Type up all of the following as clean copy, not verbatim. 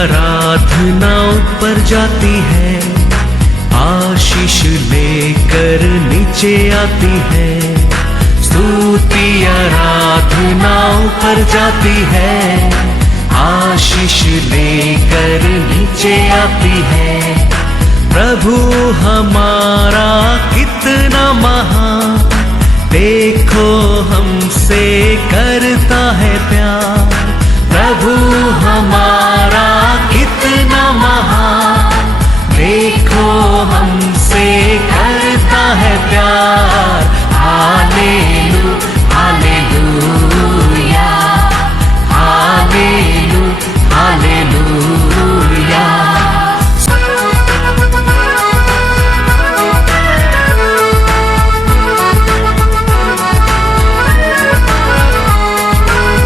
आराधना ऊपर जाती है, आशीष लेकर नीचे आती है। स्तुति आराधना ऊपर जाती है, आशीष लेकर नीचे आती है। प्रभु हमारा कितना महान, देखो हमसे करता है प्यार। प्रभु हमारा कितना महान, देखो हमसे करता है प्यार। हालेलू हालेलूया, हालेलू हालेलूया।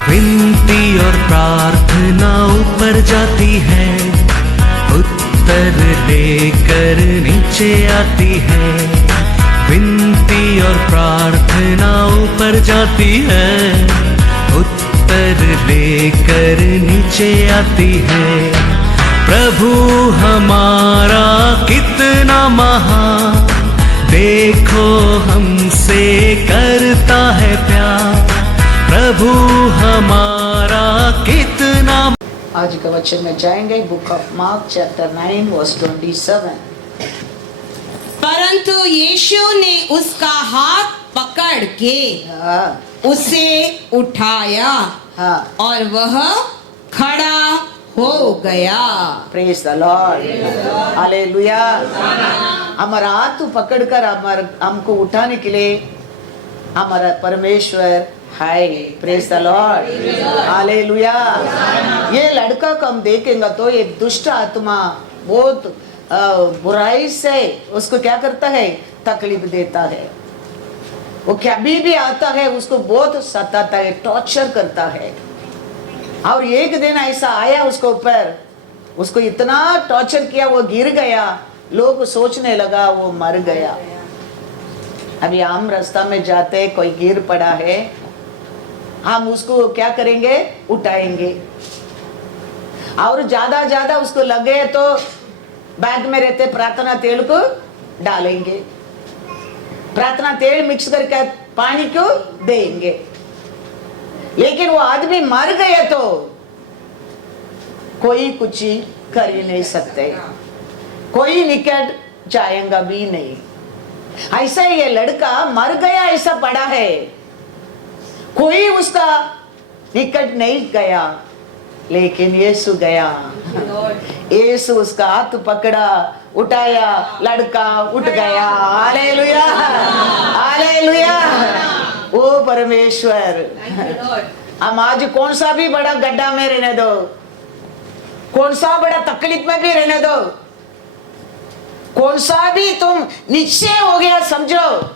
विनती और प्रार्थना ऊपर जाती है, उत्तर लेकर नीचे आती है। विनती और प्रार्थना ऊपर जाती है, उत्तर लेकर नीचे आती है। प्रभु हमारा कितना महान, देखो हमसे करता है प्यार। प्रभु हमारा कितना। आज का वचन में जाएंगे book of Mark chapter 9 verse 27। परंतु यीशु ने उसका हाथ पकड़ के उसे उठाया और वह खड़ा हो गया। Praise the Lord, hallelujah. हमारा हाथ पकड़कर हमको उठाने के लिए हमारा परमेश्वर हाय। Praise the Lord, hallelujah. ये लड़का को हम देखेंगे तो एक दुष्ट आत्मा बहुत बुराई से उसको क्या करता है, तकलीफ देता है। वो कभी भी आता है उसको बहुत सताता है, टॉर्चर करता है। और एक दिन ऐसा आया उसको ऊपर, उसको इतना टॉर्चर किया वो गिर गया। लोग सोचने लगा वो मर गया। अभी हम रास्ता में जाते कोई गिर पड़ा है, हम उसको क्या करेंगे, उठाएंगे। और ज्यादा उसको लगे तो बैग में रहते प्रार्थना तेल को डालेंगे, प्रार्थना तेल मिक्स करके पानी को देंगे। लेकिन वो आदमी मर गए तो कोई कुछ कर ही नहीं सकते, कोई निकट जाएगा भी नहीं। ऐसा ये लड़का मर गया, ऐसा पड़ा है, कोई उसका निकट नहीं गया। लेकिन यीशु गया, यीशु उसका हाथ पकड़ा, उठाया, लड़का उठ गया। Hallelujah hallelujah. ओ परमेश्वर, हम आज कौन सा भी बड़ा गड्ढा में रहने दो, कौन सा बड़ा तकलीफ में भी रहने दो, कौन सा भी तुम निश्चय हो गया समझो,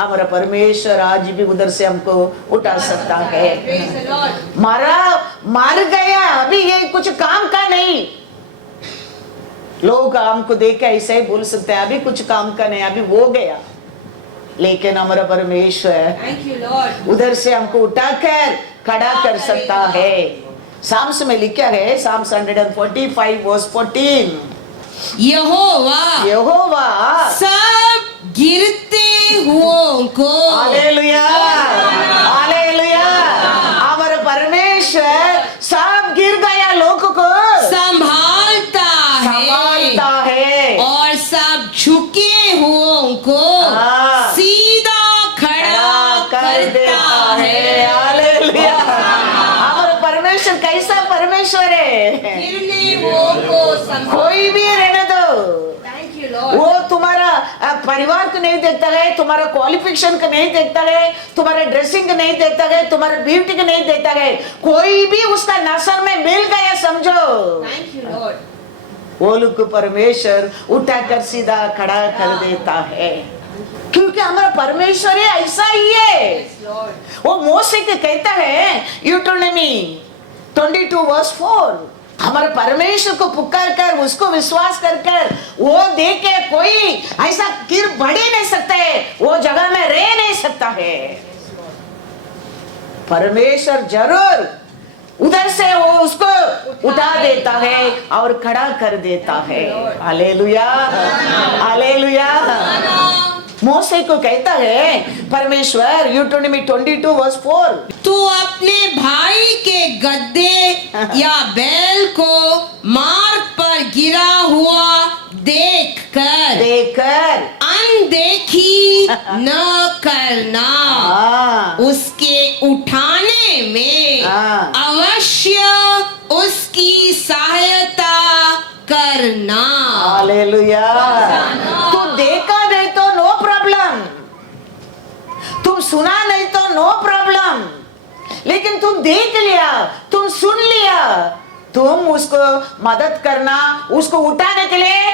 हमारा परमेश्वर आज भी उधर से हमको उठा सकता है। मर गया, अभी ये कुछ काम का नहीं। लोग हमको देख के ऐसे ही बोल सकते हैं, अभी कुछ काम का नहीं, अभी वो गया। लेकिन हमारा परमेश्वर उधर से हमको उठाकर खड़ा कर सकता है। साम्स में लिखा है, साम्स 145 वर्स 14, यहोवा सब गिरते हुओं को, हालेलुया हालेलुया, हमारा परमेश्वर सब गिर गया लोग को संभालता है और सब झुके हुओं को सीधा खड़ा कर देता है। हालेलुया। हमारा परमेश्वर कैसा परमेश्वर है, गिरने हुओं को कोई भी रहने दो। वो तुम्हारा परिवार को नहीं देखता है, तुम्हारा क्वालिफिकेशन को नहीं देखता है, तुम्हारे ड्रेसिंग को नहीं देखता है, तुम्हारे ब्यूटी को नहीं देखता है, कोई भी उसका नसर में मिल गया समझो। Thank you Lord. वो लोग को परमेश्वर उठाकर सीधा खड़ा कर देता है, क्योंकि हमारा परमेश्वर ऐसा ही है। वो मोसे के कहता है यूटोनमी 22 वर्स 4, हमारे परमेश्वर को पुकार कर उसको विश्वास कर कर वो देखे कोई ऐसा गिर बढ़ ही नहीं सकता है, वो जगह में रह नहीं सकता है। परमेश्वर जरूर उधर से वो उसको उठा देता है और खड़ा कर देता है। Hallelujah, hallelujah. मोसे को कहता है परमेश्वर, यूटोनमी 22:4, तू अपने भाई के गद्दे या बैल को मार्ग पर गिरा हुआ देखकर अनदेखी न करना, उसके उठाने में अवश्य उसकी सहायता करना। हालेलुया। तू देखा नहीं तो नो प्रॉब्लम, तुम सुना नहीं तो नो प्रॉब्लम, लेकिन तुम देख लिया, तुम सुन लिया, तुम उसको मदद करना, उसको उठाने के लिए,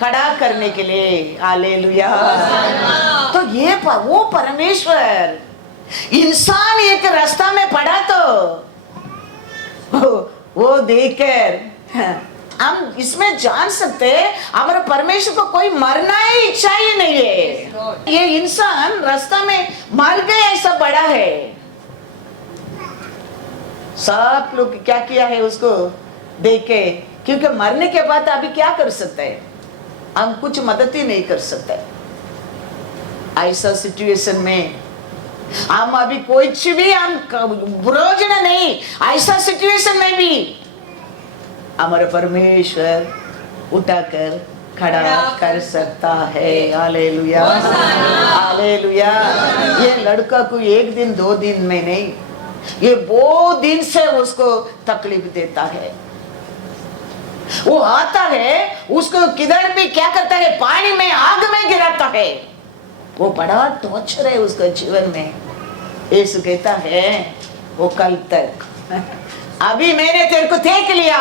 खड़ा करने के लिए। हालेलुया। तो ये वो परमेश्वर, इंसान एक रास्ता में पड़ा तो वो देखकर हम इसमें जान सकते हैं हमारे परमेश्वर को कोई मरना ही इच्छा ही नहीं है। ये इंसान रास्ता में मर गया ऐसा बड़ा है। सब लोग क्या किया है उसको देखे, क्योंकि मरने के बाद अभी क्या कर सकते हैं, हम कुछ मदद ही नहीं कर सकते। ऐसा सिचुएशन में हम अभी कुछ भी हम प्रयोजन नहीं। ऐसा सिचुएशन में भी हमारा परमेश्वर उठाकर खड़ा कर सकता है। Hallelujah, hallelujah. ये लड़का को एक दिन दो दिन में नहीं, ये बहुत दिन से उसको तकलीफ देता है। वो आता है, उसको किधर भी क्या करता है, पानी में, आग में गिराता है। वो बड़ा टॉर्चर है उसका जीवन में। यीशु कहता है वो कल तक, अभी मैंने तेरे को देख लिया,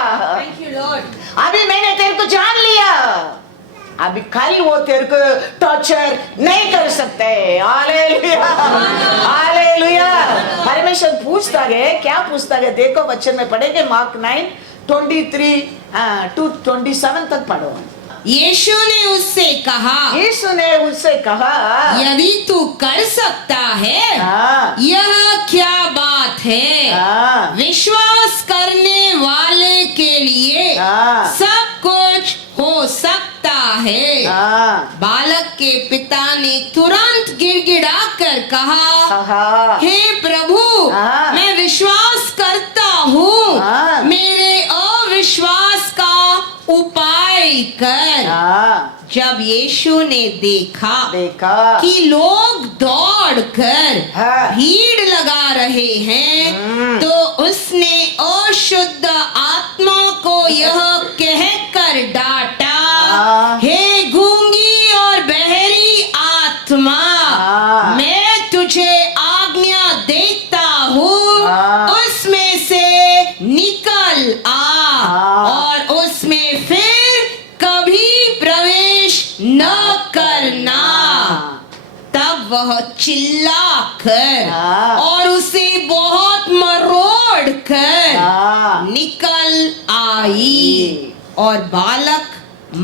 अभी मैंने तेरे को जान लिया, अभी कल वो तेरे को टॉर्चर नहीं कर सकते। Hallelujah, hallelujah. परमेश्वर पूछता है, क्या पूछता है, देखो वचन में पढ़ेंगे, मार्क 9:23 to 27 तक पढ़ो। यीशु ने उससे कहा, यीशु ने उससे कहा, यदि तू कर सकता है, यह क्या बात है, विश्वास करने वाले के लिए सब कुछ हो सकता है। बालक के पिता ने तुरंत गिड़गिड़ा कर कहा, हे प्रभु, मैं विश्वास करता हूँ, मेरे अविश्वास का उपाय कर। जब यीशु ने देखा कि लोग दौड़कर भीड़ लगा रहे हैं, तो उसने अशुद्ध आत्मा को यह कहकर डांटा, हे गूंगी और बहरी आत्मा, मैं तुझे आज्ञा देता हूँ, उसमें से निकल आ और उसमें फिर कभी प्रवेश न करना। तब वह चिल्लाकर और उसे बहुत मरोड़ कर निकल आई और बालक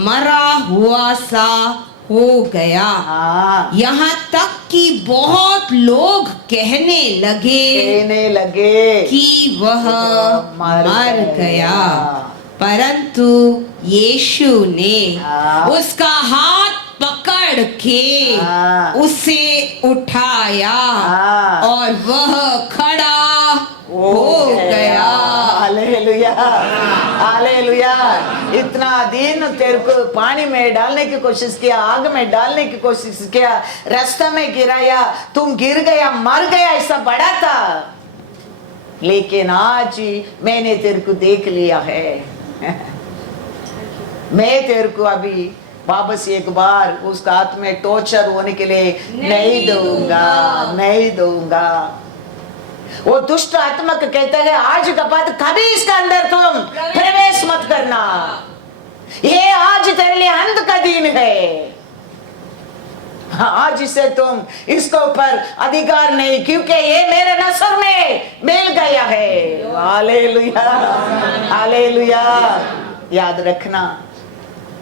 मरा हुआ सा हो गया। यहाँ तक कि बहुत लोग कहने लगे कि वह मर गया, परंतु यीशु ने उसका हाथ पकड़ के उसे उठाया और वह खड़ा हो गया। Hallelujah, hallelujah. इतना दिन तेरे को पानी में डालने की कोशिश किया, आग में डालने की कोशिश किया, रास्ते में गिराया, तुम गिर गया, मर गया, ऐसा बड़ा था, लेकिन आज मैंने तेरे को देख लिया है। मैं तेरे को अभी वापस एक बार उसका हाथ में टॉर्चर होने के लिए नहीं दूंगा। वो दुष्ट आत्मा को कहता है, आज के बाद कभी इसका अंदर तुम प्रवेश मत करना, ये आज तेरे लिए अंत का दिन है, आज से तुम इसके ऊपर अधिकार नहीं, क्योंकि ये मेरे नसर में मिल गया है। Hallelujah, hallelujah. याद रखना,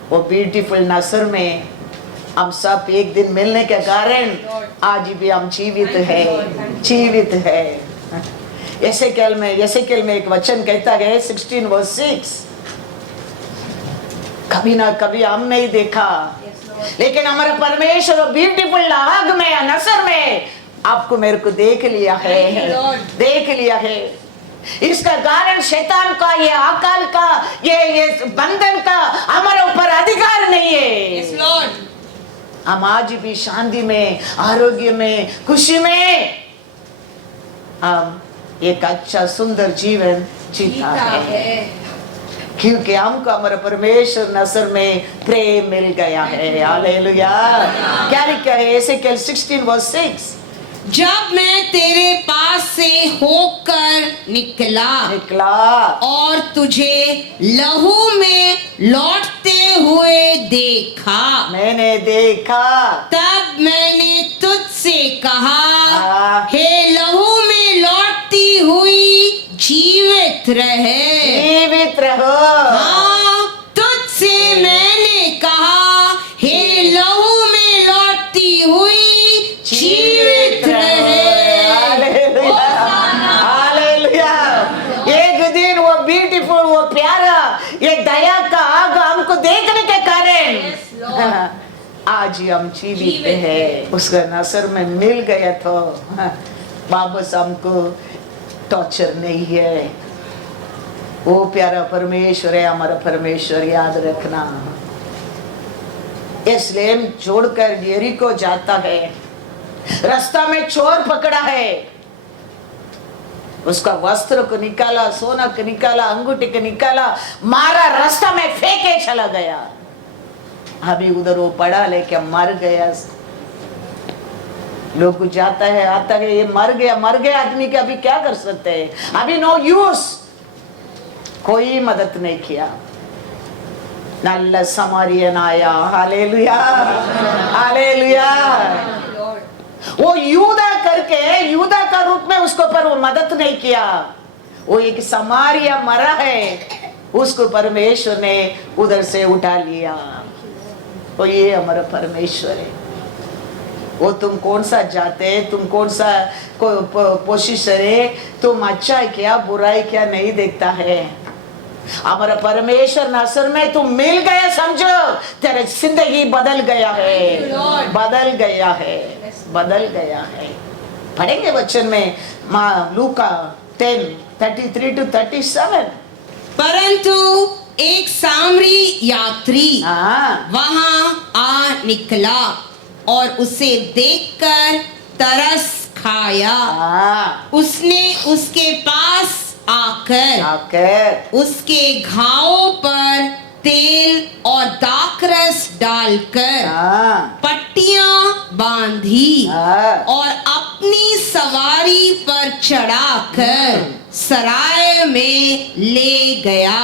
वो ब्यूटीफुल नसर में हम सब एक दिन मिलने के कारण आज भी हम जीवित है। यसेकेल में एक वचन कहता है 16:6, कभी ना कभी हम नहीं देखा, लेकिन हमारा परमेश्वर ब्यूटीफुल आग में नसर में आपको मेरे को देख लिया है। इसका कारण शैतान का, ये अकाल का, ये बंधन का हमारे ऊपर अधिकार नहीं है। हम आज भी शांति में, आरोग्य में, खुशी में हम एक अच्छा सुंदर जीवन जीता है, क्योंकि हमको हमारे परमेश्वर नसर में प्रेम मिल गया है। हालेलुया। क्या लिखा है यसेकेल 16:6, जब मैं तेरे पास से होकर निकला और तुझे लहू में लौटते हुए देखा, मैंने देखा, तब मैंने तुझसे कहा, हे लहू में लौटती हुई जीवित रहो। हाँ, तुझसे मैंने कहा, हे लहू में लौटती हुई जीवित रहे। हालेलुया। एक दिन वो ब्यूटीफुल, वो प्यारा, ये दया का आग हमको देखने के कारण आज ही हम जीवित हैं। उसका नसर में मिल गया तो वापस हमको टॉर्चर नहीं है। वो प्यारा परमेश्वर है हमारा परमेश्वर, याद रखना। इसलिए छोड़कर यरीको जाता है, रास्ता में चोर पकड़ा है, उसका वस्त्र को निकाला, सोना को निकाला, अंगूठी को निकाला, मारा, रास्ता में फेंके चला गया। अभी उधर वो पड़ा लेके मर गया। लोग जाता है आता है, ये मर गया आदमी के अभी क्या कर सकते हैं, अभी नो यूज। कोई मदद नहीं किया। नल्ला समारियन आया। Hallelujah, hallelujah. वो यूदा करके, यूदा का रूप में उसको पर वो मदद नहीं किया। वो एक समारिया मरा है, उसको परमेश्वर ने उधर से उठा लिया। तो ये हमारा परमेश्वर है। वो तुम कौन सा जाते, तुम कौन सा पोजीशन है, तुम अच्छा क्या बुराई क्या नहीं देखता है। हमारा परमेश्वर नसर में तुम मिल गया, समझो तेरे जिंदगी बदल गया है, बदल गया है, बदल गया है। पढ़ेंगे वचन में लूका 10:33-37। परंतु एक सामरी यात्री वहां आ निकला और उसे देखकर तरस खाया। उसने उसके पास आकर उसके घावों पर तेल और दाखरस डालकर पट्टियां बांधी और अपनी सवारी पर चढ़ाकर सराय में ले गया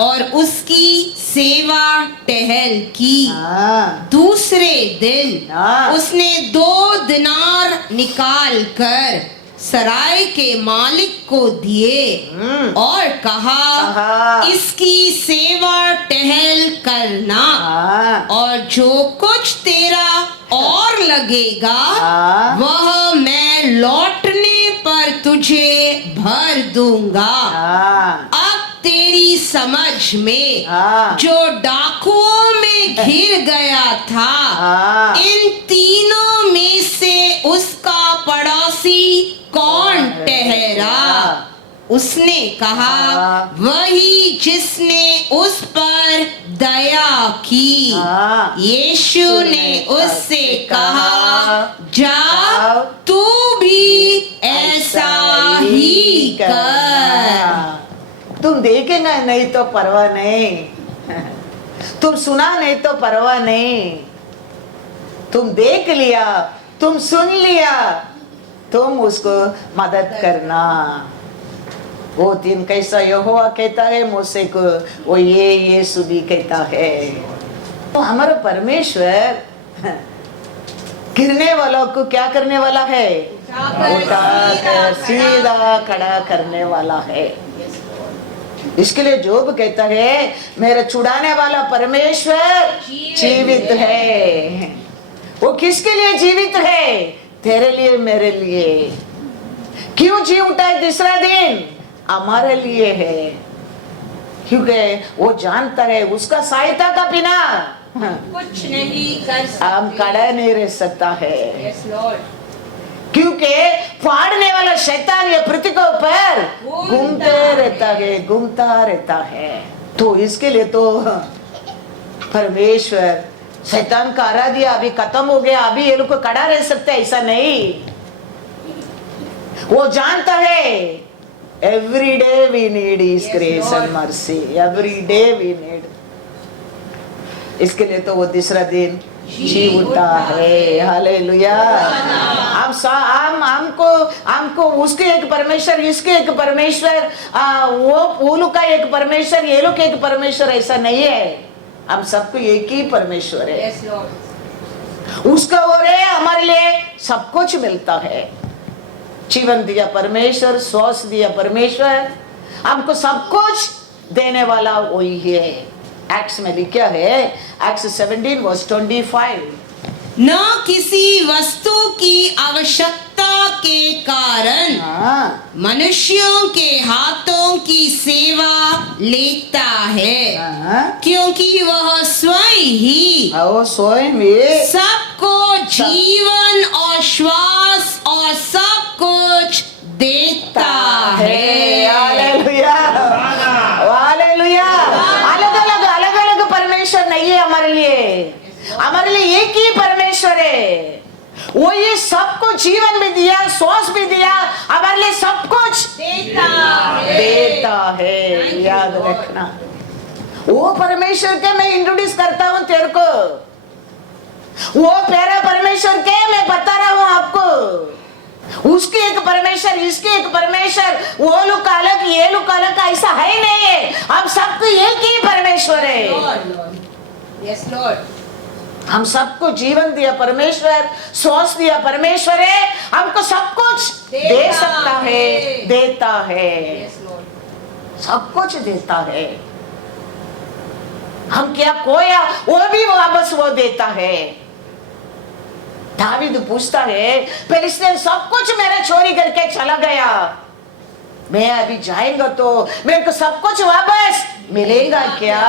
और उसकी सेवा टहल की। दूसरे दिन उसने 2 दिनार निकाल कर सराय के मालिक को दिए और कहा, इसकी सेवा टहल करना और जो कुछ तेरा और लगेगा वह मैं लौटने पर तुझे भर दूंगा। अब तेरी समझ में जो डाकुओं में घिर गया था, इन तीनों में से उसका पड़ोसी कौन ठहरा? उसने कहा, वही जिसने उस पर दया की। यीशु ने उससे कहा, जा तू भी ऐसा ही कर। तुम देखेंगे नहीं तो परवाह नहीं, तुम सुना नहीं तो परवाह नहीं, तुम देख लिया, तुम सुन लिया, तुम उसको मदद करना। वो दिन कैसा यहोवा कहता है मूसे को, वो ये यीशु भी कहता है। तो हमारा परमेश्वर गिरने वालों को क्या करने वाला है? उठाकर सीधा खड़ा करने वाला है। इसके लिए जोब कहता है, मेरा छुड़ाने वाला परमेश्वर जीवित है। वो किसके लिए जीवित है? तेरे लिए, मेरे लिए। क्यों जी उठा है तीसरा दिन? हमारे लिए है, क्योंकि वो जानता है उसका सहायता का बिना कुछ नहीं कर सकते। हम खड़ा नहीं रह सकता है, Yes, Lord. क्योंकि फाड़ने वाला शैतान ये पृथ्वी के ऊपर घूमता रहता है। तो इसके लिए तो परमेश्वर शैतान का हरा दिया, अभी खत्म हो गया, अभी ये लोग को खड़ा रह सकते, ऐसा नहीं। वो जानता है every day we need his grace and mercy, every day we need. इसके लिए तो वो तीसरा दिन जी उठा है। हालेलुया। हमको उसके एक परमेश्वर, इसके एक परमेश्वर, वो लोग का एक परमेश्वर, ये लोग एक परमेश्वर, ऐसा नहीं है। हम सबको एक ही परमेश्वर है। Yes, Lord. उसका और है, हमारे लिए सब कुछ मिलता है। जीवन दिया परमेश्वर, श्वास दिया परमेश्वर, हमको सब कुछ देने वाला वही है। एक्ट्स में लिखा है, एक्ट्स 17:25, न किसी वस्तु की आवश्यकता के कारण मनुष्यों के हाथों की सेवा लेता है, क्योंकि वह स्वयं ही सबको जीवन और श्वास और सब कुछ देता है। Hallelujah, hallelujah. अलग अलग परमेश्वर नहीं है हमारे लिए, हमारे लिए एक ही परमेश्वर है। वो ये सबको जीवन भी दिया, श्वास भी दिया, हमारे लिए सब कुछ देता है। याद रखना, वो परमेश्वर के मैं इंट्रोड्यूस करता हूं तेरे को, वो प्यारा परमेश्वर के मैं बता रहा हूं आपको। उसके एक परमेश्वर, इसके एक परमेश्वर, वो लोग का अलग, ये लोग का अलग, ऐसा है ही नहीं है। हम सबको एक ही परमेश्वर है। Yes, Lord. हम सबको जीवन दिया परमेश्वर, श्वास दिया परमेश्वर है, हमको सब कुछ दे सकता है, देता है। Yes, Lord. सब कुछ देता है। हम क्या खोया वो भी वापस वो देता है। दावीद पूछता है, फिलिस्तीन सब कुछ मेरा चोरी करके चला गया, मैं अभी जाएगा तो मेरे को सब कुछ वापस मिलेगा क्या?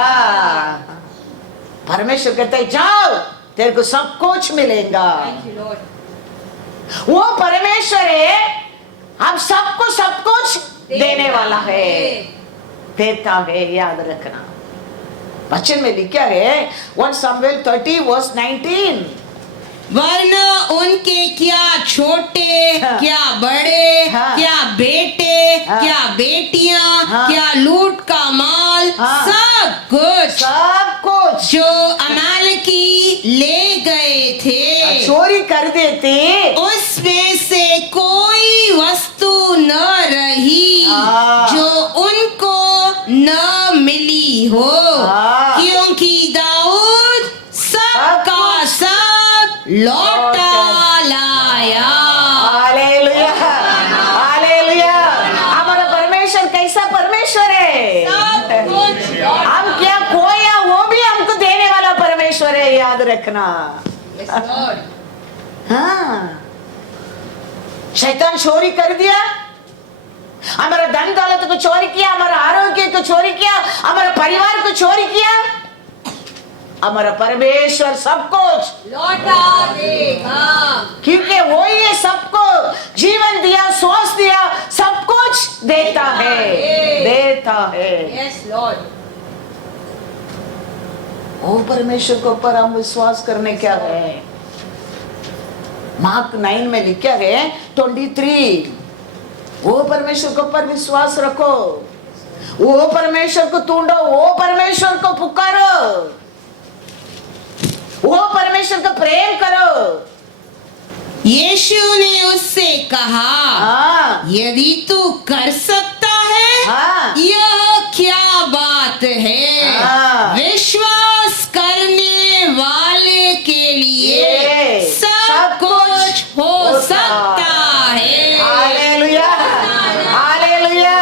परमेश्वर कहता है जाओ, तेरे को सब कुछ मिलेगा। Thank you, Lord. वो परमेश्वर है, हम सबको सब कुछ देने वाला है, देता है। याद रखना, वचन में लिखा है 1 Samuel 30:19, वरना उनके क्या छोटे, क्या बड़े, क्या बेटे, क्या बेटियां, क्या लूट का माल, सब कुछ जो अमालेकी ले गए थे, चोरी कर देते, उसमें से कोई वस्तु न रही जो उनको न मिली हो, क्योंकि दाऊद सबका सब लौटा लाया। Hallelujah, hallelujah. हमारा परमेश्वर कैसा परमेश्वर है? हम क्या खोया वो भी हमको देने वाला परमेश्वर है। याद रखना। Yes, Lord. हाँ, शैतान चोरी कर दिया, हमारा धन दौलत को चोरी किया, हमारा आरोग्य को चोरी किया, हमारा परिवार को चोरी किया, हमारा परमेश्वर सब कुछ लौटा देगा, क्योंकि वो ही सबको जीवन दिया, श्वास दिया, सब कुछ देता है, देता है। Yes, Lord. वो परमेश्वर के ऊपर हम विश्वास करने क्या है? मार्क 9 में लिखा है 23, वो परमेश्वर के ऊपर विश्वास रखो, वो परमेश्वर को ढूंढो, वो परमेश्वर को पुकारो, वो परमेश्वर का प्रेम करो। यीशु ने उससे कहा, यदि तू कर सकता है, यह क्या बात है? विश्वास करने वाले के लिए सब कुछ हो सकता है। Hallelujah, hallelujah.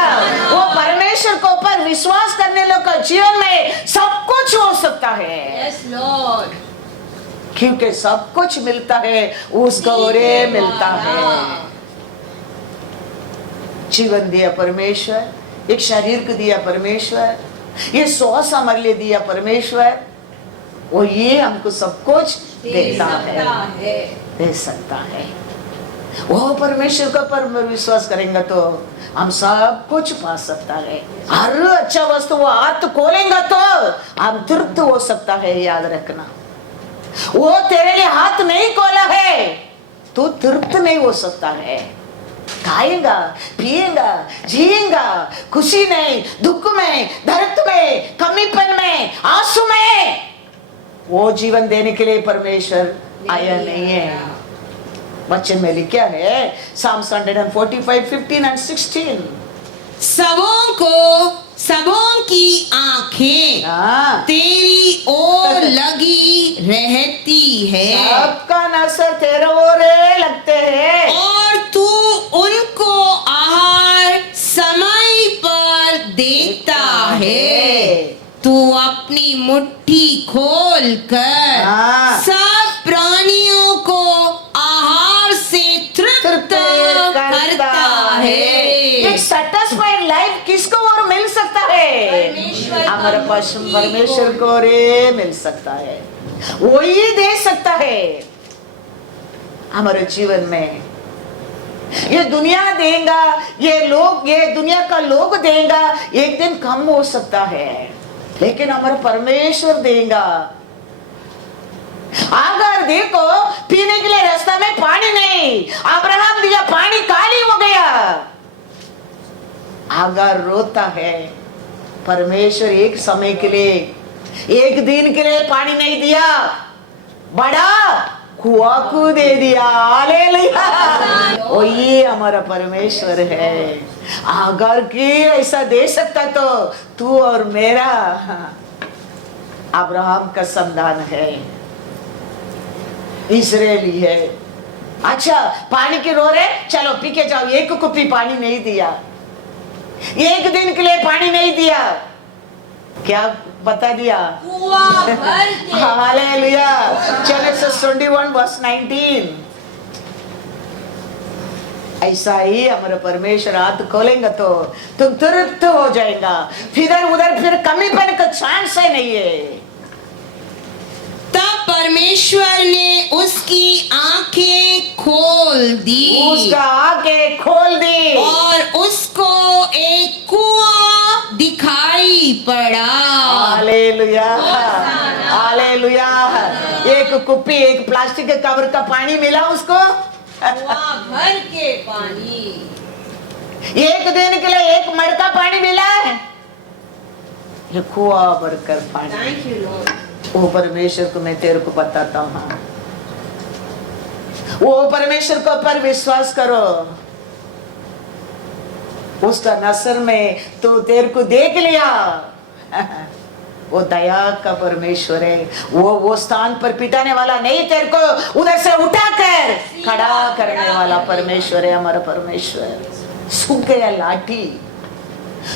वो परमेश्वर के ऊपर विश्वास करने लोग का जीवन में सब कुछ हो सकता है। Yes, Lord. क्योंकि सब कुछ मिलता है उसको और मिलता है। जीवन दिया परमेश्वर, एक शरीर को दिया परमेश्वर, ये श्वास हमारे लिए दिया परमेश्वर, वो ये हमको सब कुछ देता है, दे सकता है। वो परमेश्वर का पर विश्वास करेंगे तो हम सब कुछ पा सकता है। हर अच्छा वस्तु वो हाथ खोलेंगे तो हम तृप्त हो सकता है। याद रखना, वो तेरे लिए हाथ नहीं खोला है तो तृप्त नहीं हो सकता है। खाएगा, पिएगा, जिएगा, खुशी में, दुख में, दर्द में, कमीपन में, आंसू में, वो जीवन देने के लिए परमेश्वर आया नहीं है। वचन में लिखा है Psalms 145, 15 and 16, सबों की आंखें तेरी ओर लगी रहती है, सबका नजर तेरे ओर लगते हैं, और तू उनको आहार समय पर देता है। तू अपनी मुट्ठी खोल कर सब प्राणियों को आहार से तृप्त करता है। एक सैटिस्फाइड लाइफ किसको और मिल सकता है? हमारे पास परमेश्वर को और मिल सकता है, वही दे सकता है हमारे जीवन में। ये दुनिया देगा, ये लोग, ये दुनिया का लोग देगा, एक दिन कम हो सकता है, लेकिन हमारा परमेश्वर देगा। अगर देखो पीने के लिए रास्ता में पानी नहीं, अब्राहम दिया पानी खाली हो गया। अगर रोता है परमेश्वर एक समय के लिए, एक दिन के लिए पानी नहीं दिया, बड़ा कुआं को दे दिया। हालेलुया, ओ ये हमारा परमेश्वर है। अगर कि ऐसा दे सकता तो तू और मेरा अब्राहम का संतान है, इस्राएली है। अच्छा पानी की रो रहे, चलो पी के जाओ। एक कुप्पी पानी नहीं दिया, एक दिन के लिए पानी नहीं दिया, क्या बता दिया? हालेलुया। Genesis 21 verse 19। ऐसा ही हमारा परमेश्वर हाथ खोलेंगे तो तुम तृप्त हो जाएगा, फिर उधर फिर कमीपन का चांस ही नहीं है। तब परमेश्वर ने उसकी आंखें खोल दी, उसका आंखें खोल दी, और उसको एक कुआं दिखाई पड़ा। Hallelujah, hallelujah. एक कुप्पी, एक प्लास्टिक के कवर का पानी मिला उसको, भर के पानी। एक दिन के लिए एक मटका पानी मिला, ये कुआं भरकर पानी। Thank you Lord. वो परमेश्वर को मैं तेरे को बताता हूँ, वो परमेश्वर को पर विश्वास करो, उसका नसर में तो तेरे को देख लिया। वो दया का परमेश्वर है, वो स्थान पर पिटाने वाला नहीं, तेरे को उधर से उठाकर खड़ा करने वाला परमेश्वर है हमारा परमेश्वर। सूख गया लाठी,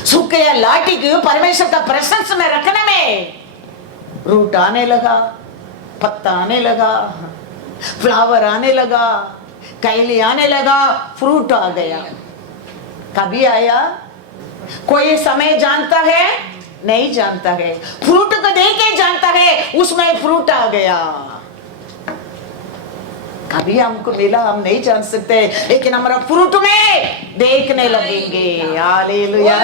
सूख गया लाठी को परमेश्वर का प्रेजेंस में रखने में रूट आने लगा, पत्ता आने लगा, फ्लावर आने लगा, कैली आने लगा, फ्रूट आ गया। कभी आया? कोई समय जानता है? नहीं जानता है। फ्रूट को देख के जानता है उसमें फ्रूट आ गया। कभी हमको मिला हम नहीं जान सकते, लेकिन हमारा फ्रूट में देखने लगेंगे। हालेलुया।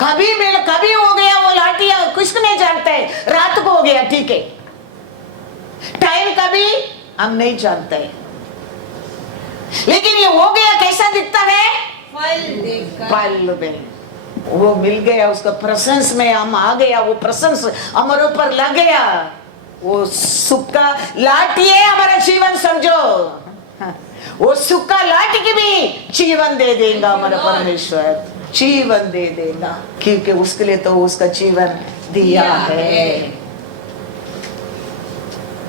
कभी मिल, कभी हो गया वो लाठिया, कुछ नहीं जानते, रात को हो गया, ठीक है, टाइम कभी हम नहीं जानते, लेकिन ये हो गया। कैसा दिखता है? फल में वो मिल गया, उसका प्रेजेंस में हम आ गया, वो प्रेजेंस हमारे ऊपर लग गया। वो सूखा लाठी है हमारा जीवन, समझो, वो सूखा लाठी की भी जीवन दे देगा हमारा परमेश्वर, जीवन दे देगा, क्योंकि उसके लिए तो उसका जीवन दिया है,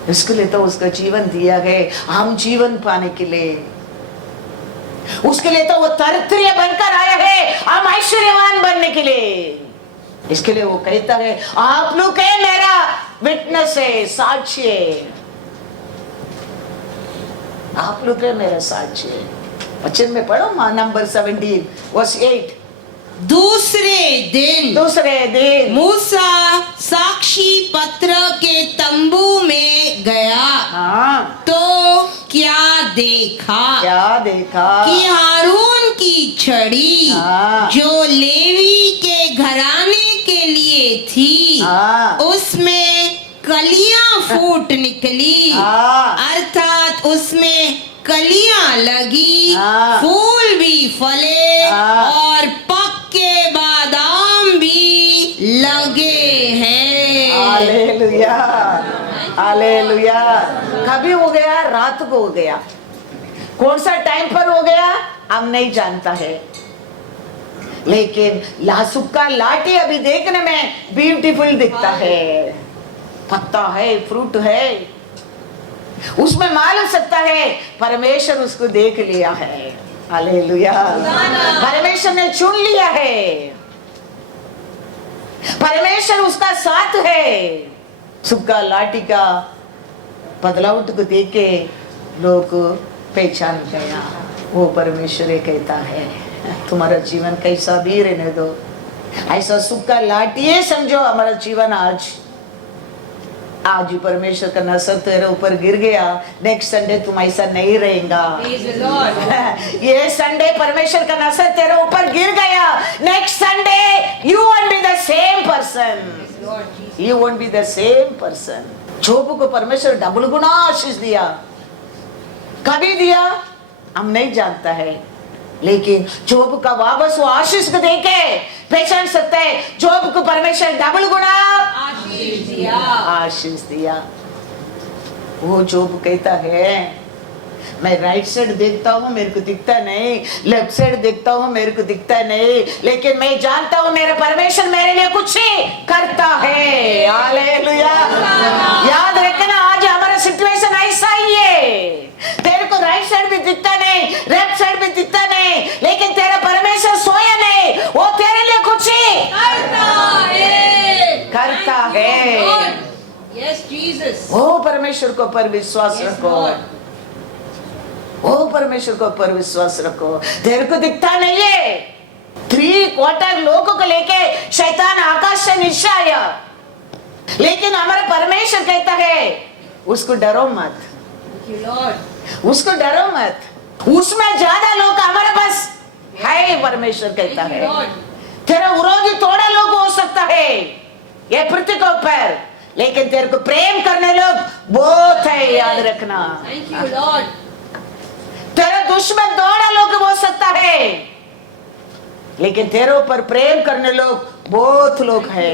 उसके लिए तो उसका जीवन दिया है। हम जीवन पाने के लिए, उसके लिए तो वो तरतरिया बनकर आया है, हम ऐश्वर्यवान बनने के लिए। इसके लिए वो कहता है आप लोग है मेरा विटनेस है, साक्षी है, आप लोग है मेरा साक्षी है। वचन में पढ़ो नंबर 17 वर्स 8। दूसरे दिन मूसा साक्षी पत्र के तंबू में गया। हाँ, तो क्या देखा कि कि हारून की छड़ी हाँ। जो लेवी के घराने के लिए थी हाँ। उसमें कलियां फूट निकली। हाँ। अर्थात उसमें कलियां लगी, हाँ। फूल भी फले हाँ। और पक्के बादाम भी लगे हैं। Hallelujah, hallelujah. कभी हो गया? रात को हो गया। कौन सा टाइम पर हो गया हम नहीं जानता है, लेकिन लासुक का लाठी अभी देखने में ब्यूटीफुल दिखता है। पत्ता है, फ्रूट है, उसमें मालूम सकता है परमेश्वर उसको देख लिया है। हालेलुया, परमेश्वर ने चुन लिया है, परमेश्वर उसका साथ है। सुक्का लाठी का बदलावट को देख के लोग पहचान गया वो परमेश्वर कहता है तुम्हारा जीवन कैसा भी रहने दो, ऐसा सुक्का लाठी समझो हमारा जीवन। आज परमेश्वर का नजर तेरे ऊपर गिर गया, नेक्स्ट संडे तुम ऐसा नहीं रहेगा। ये संडे परमेश्वर का नजर तेरे ऊपर गिर गया, next Sunday you won't be the same person, you won't be the same person. Job को परमेश्वर डबल गुना आशीष दिया, कभी दिया हम नहीं जानता है, लेकिन जोब का वापस वो आशीष को देके पहचान सकते हैं जोब को परमेश्वर डबल गुना आशीष दिया। वो जोब कहता है मैं राइट साइड देखता हूँ मेरे को दिखता नहीं, लेफ्ट साइड देखता हूँ मेरे को दिखता नहीं, लेकिन मैं जानता हूँ मेरा परमेश्वर मेरे लिए कुछ ही करता है। हालेलुया। याद रखना आज हमारा सिचुएशन ऐसा ही है, तेरे को राइट साइड भी दिखता नहीं, लेफ्ट साइड भी दिखता नहीं, लेकिन तेरा परमेश्वर सोया नहीं, वो तेरे लिए कुछ ही करता है। Yes Jesus. वो परमेश्वर को पर विश्वास रखो, वो परमेश्वर को पर विश्वास रखो। तेरे को दिखता नहीं है, 3/4 लोगों को लेके शैतान आकाश से नीचे आया, लेकिन हमारा परमेश्वर कहता है उसको डरो मत, उसको डरो मत, उसमें ज्यादा लोग हमारे पास है। परमेश्वर कहता है तेरा विरोधी थोड़ा लोग हो सकता है ये पृथ्वी के ऊपर, लेकिन तेरे को प्रेम करने लोग बहुत है, याद रखना। Thank you Lord. तेरा दुश्मन थोड़ा लोग हो सकता है, लेकिन तेरे ऊपर प्रेम करने लोग बहुत लोग है।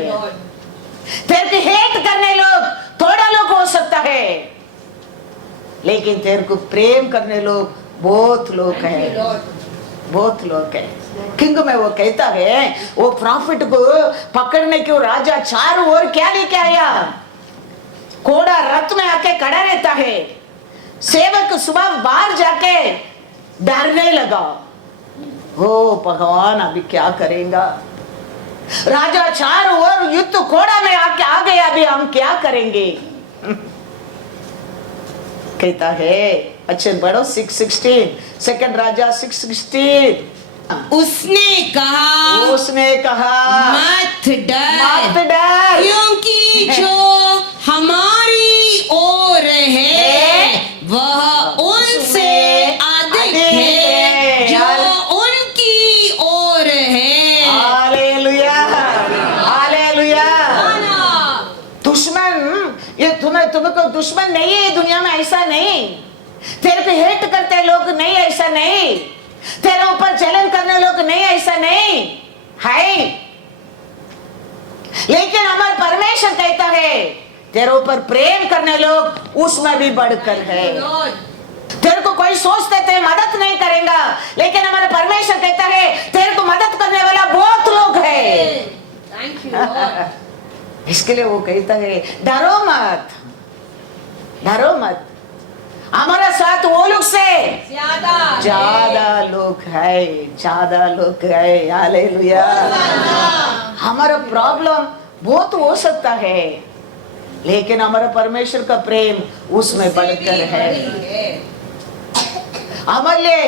तेरे को हेट करने लोग थोड़ा लोग हो सकता है, लेकिन तेरे को प्रेम करने लोग बहुत लोग है, बहुत लोग है। किंग में वो कहता है वो प्रॉफिट को पकड़ने के राजा चारों ओर क्या लेके आया, घोड़ा रथ में आके खड़ा रहता है, सेवक सुबह बाहर जाके डरने लगा, हो भगवान अभी क्या करेगा, राजा चारों ओर युद्ध घोड़ा में आके आ गया, अभी हम क्या करेंगे। कहता है अच्छे बड़ो 6:16 सेकंड राजा 6:16। उसने कहा मत डर, क्योंकि जो हमारी ओर है वह उनसे अधिक है जो उनकी ओर है। Hallelujah, hallelujah. दुश्मन ये तुमको दुश्मन नहीं है दुनिया में, ऐसा नहीं। तेरे पे हेट करते लोग नहीं, ऐसा नहीं। तेरे ऊपर जलन करने लोग नहीं, ऐसा नहीं है, लेकिन हमारा परमेश्वर कहता है तेरे ऊपर प्रेम करने लोग उसमें भी बढ़कर है। तेरे को कोई सोचते थे मदद नहीं करेगा, लेकिन हमारा परमेश्वर कहता है तेरे को मदद करने वाला बहुत लोग है। Thank you. इसके लिए वो कहता है डरो मत, डरो मत, हमारा साथ वो लोग से ज्यादा लोग है, ज्यादा लोग है। हालेलुया। हमारा प्रॉब्लम बहुत हो सकता है, लेकिन हमारा परमेश्वर का प्रेम उसमें बढ़कर है। हमारे लिए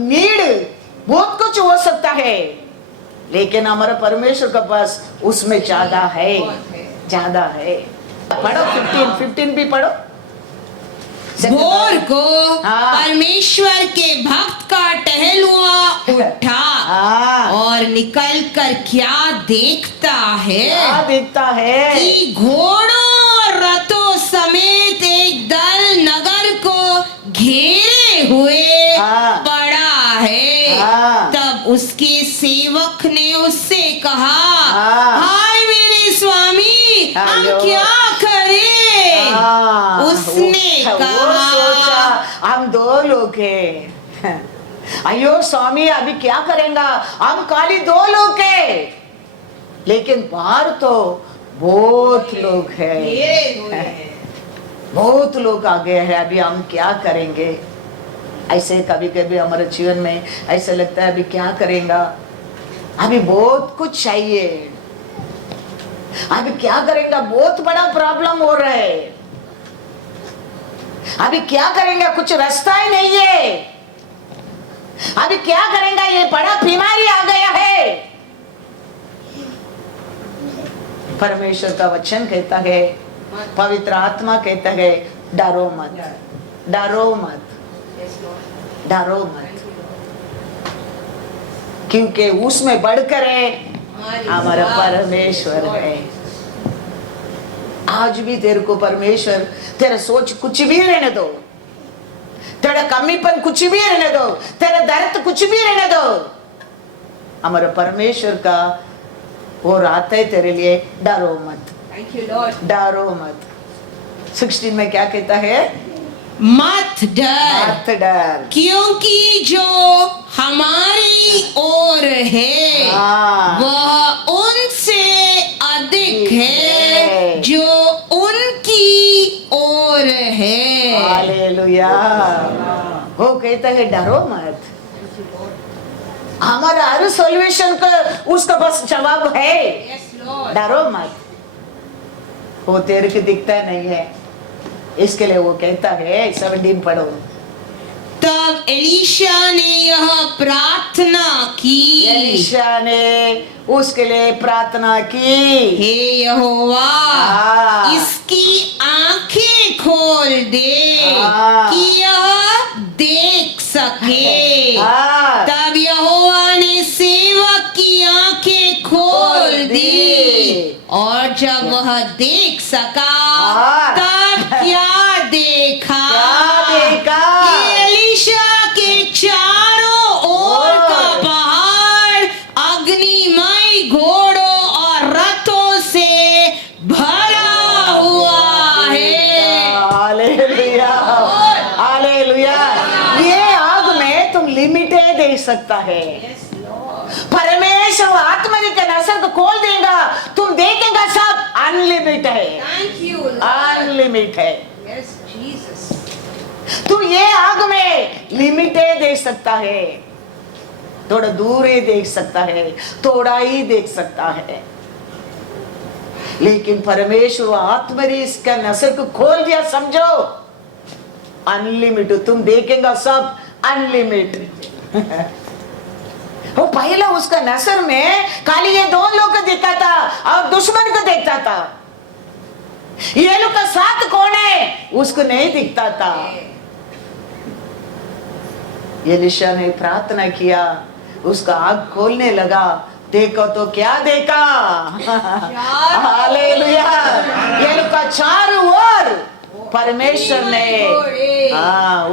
नीड बहुत कुछ हो सकता है, लेकिन हमारा परमेश्वर के पास उसमें ज्यादा है, ज्यादा है। पढ़ो 15 भी पढ़ो। भोर को हाँ। परमेश्वर के भक्त का टहलुआ उठा हाँ। और निकल कर क्या देखता है क्या देखता है कि घोड़ों और रथों समेत एक दल नगर को घेरे हुए हाँ। पड़ा है। हाँ। तब उसके सेवक ने उससे कहा, हाँ। हाय मेरे स्वामी, हम हेलो। क्या करें? हाँ, उसने वो कहा, सोचा हम 2 लोग हैं। अयो स्वामी अभी क्या करेंगा, हम खाली 2 लोग हैं, लेकिन बाहर तो बहुत लोग हैं, बहुत लोग आ गए हैं, अभी हम क्या करेंगे। ऐसे कभी कभी हमारे जीवन में ऐसे लगता है अभी क्या करेंगा, अभी बहुत कुछ चाहिए, अभी क्या करेंगे, बहुत बड़ा प्रॉब्लम हो रहा है, अभी क्या करेंगे, कुछ रास्ता ही नहीं है, अभी क्या करेंगे, ये बड़ा बीमारी आ गया है। परमेश्वर का वचन कहता है, पवित्र आत्मा कहता है, डरो मत, डरो मत, डरो मत, क्योंकि उसमें बढ़कर है हमारा परमेश्वर है। आज भी तेरे को परमेश्वर, तेरा सोच कुछ भी रहने दो, तेरा कमीपन कुछ भी रहने दो, तेरा दर्द कुछ भी रहने दो, हमारा परमेश्वर का वो रात है तेरे लिए, डरो मत, डरो मत। 16 में क्या कहता है, मत डर, मत डर, क्योंकि जो हमारी ओर है हाँ। वह उनसे अधिक है जो उनकी ओर है। हालेलुया। वो कहता है डरो मत, हमारा हर सॉल्यूशन का उसका बस जवाब है, डरो मत। वो तेरे को दिखता नहीं है, इसके लिए वो कहता है, 17 पढ़ो। तब एलीशा ने यह प्रार्थना की, एलीशा ने उसके लिए प्रार्थना की, हे यहोवा, हाँ। इसकी आंखें खोल दे हाँ। कि यह देख सके। हाँ। तब यहोवा ने सेवक की आंखें खोल दी, और जब वह देख सका हाँ। तब क्या देखा, क्या देखा? कि एलीशा के चारों ओर का पहाड़ अग्निमय घोड़ों और रथों से भरा हुआ है। Hallelujah, hallelujah. ये आग में तुम लिमिटेड देख सकता है, परमेश्वर आत्मा के नजर को खोल देगा, तुम देखेगा सब अनलिमिटेड है, अनलिमिटेड है। तू ये आग में लिमिटेड देख सकता है, थोड़ा दूर ही देख सकता है, थोड़ा ही देख सकता है, लेकिन परमेश्वर आत्मा ने इसका नजर को खोल दिया, समझो अनलिमिटेड, तुम देखेगा सब अनलिमिटेड। वो पहले उसका नजर में खाली ये 2 लोग को देखा था और दुश्मन को देखता था, ये लोग का साथ कौन है उसको नहीं दिखता था। एलीशा ने प्रार्थना किया, उसका आँख खोलने लगा, देखो तो क्या देखा, हालेलुया। ये लोग का चारों ओर परमेश्वर ने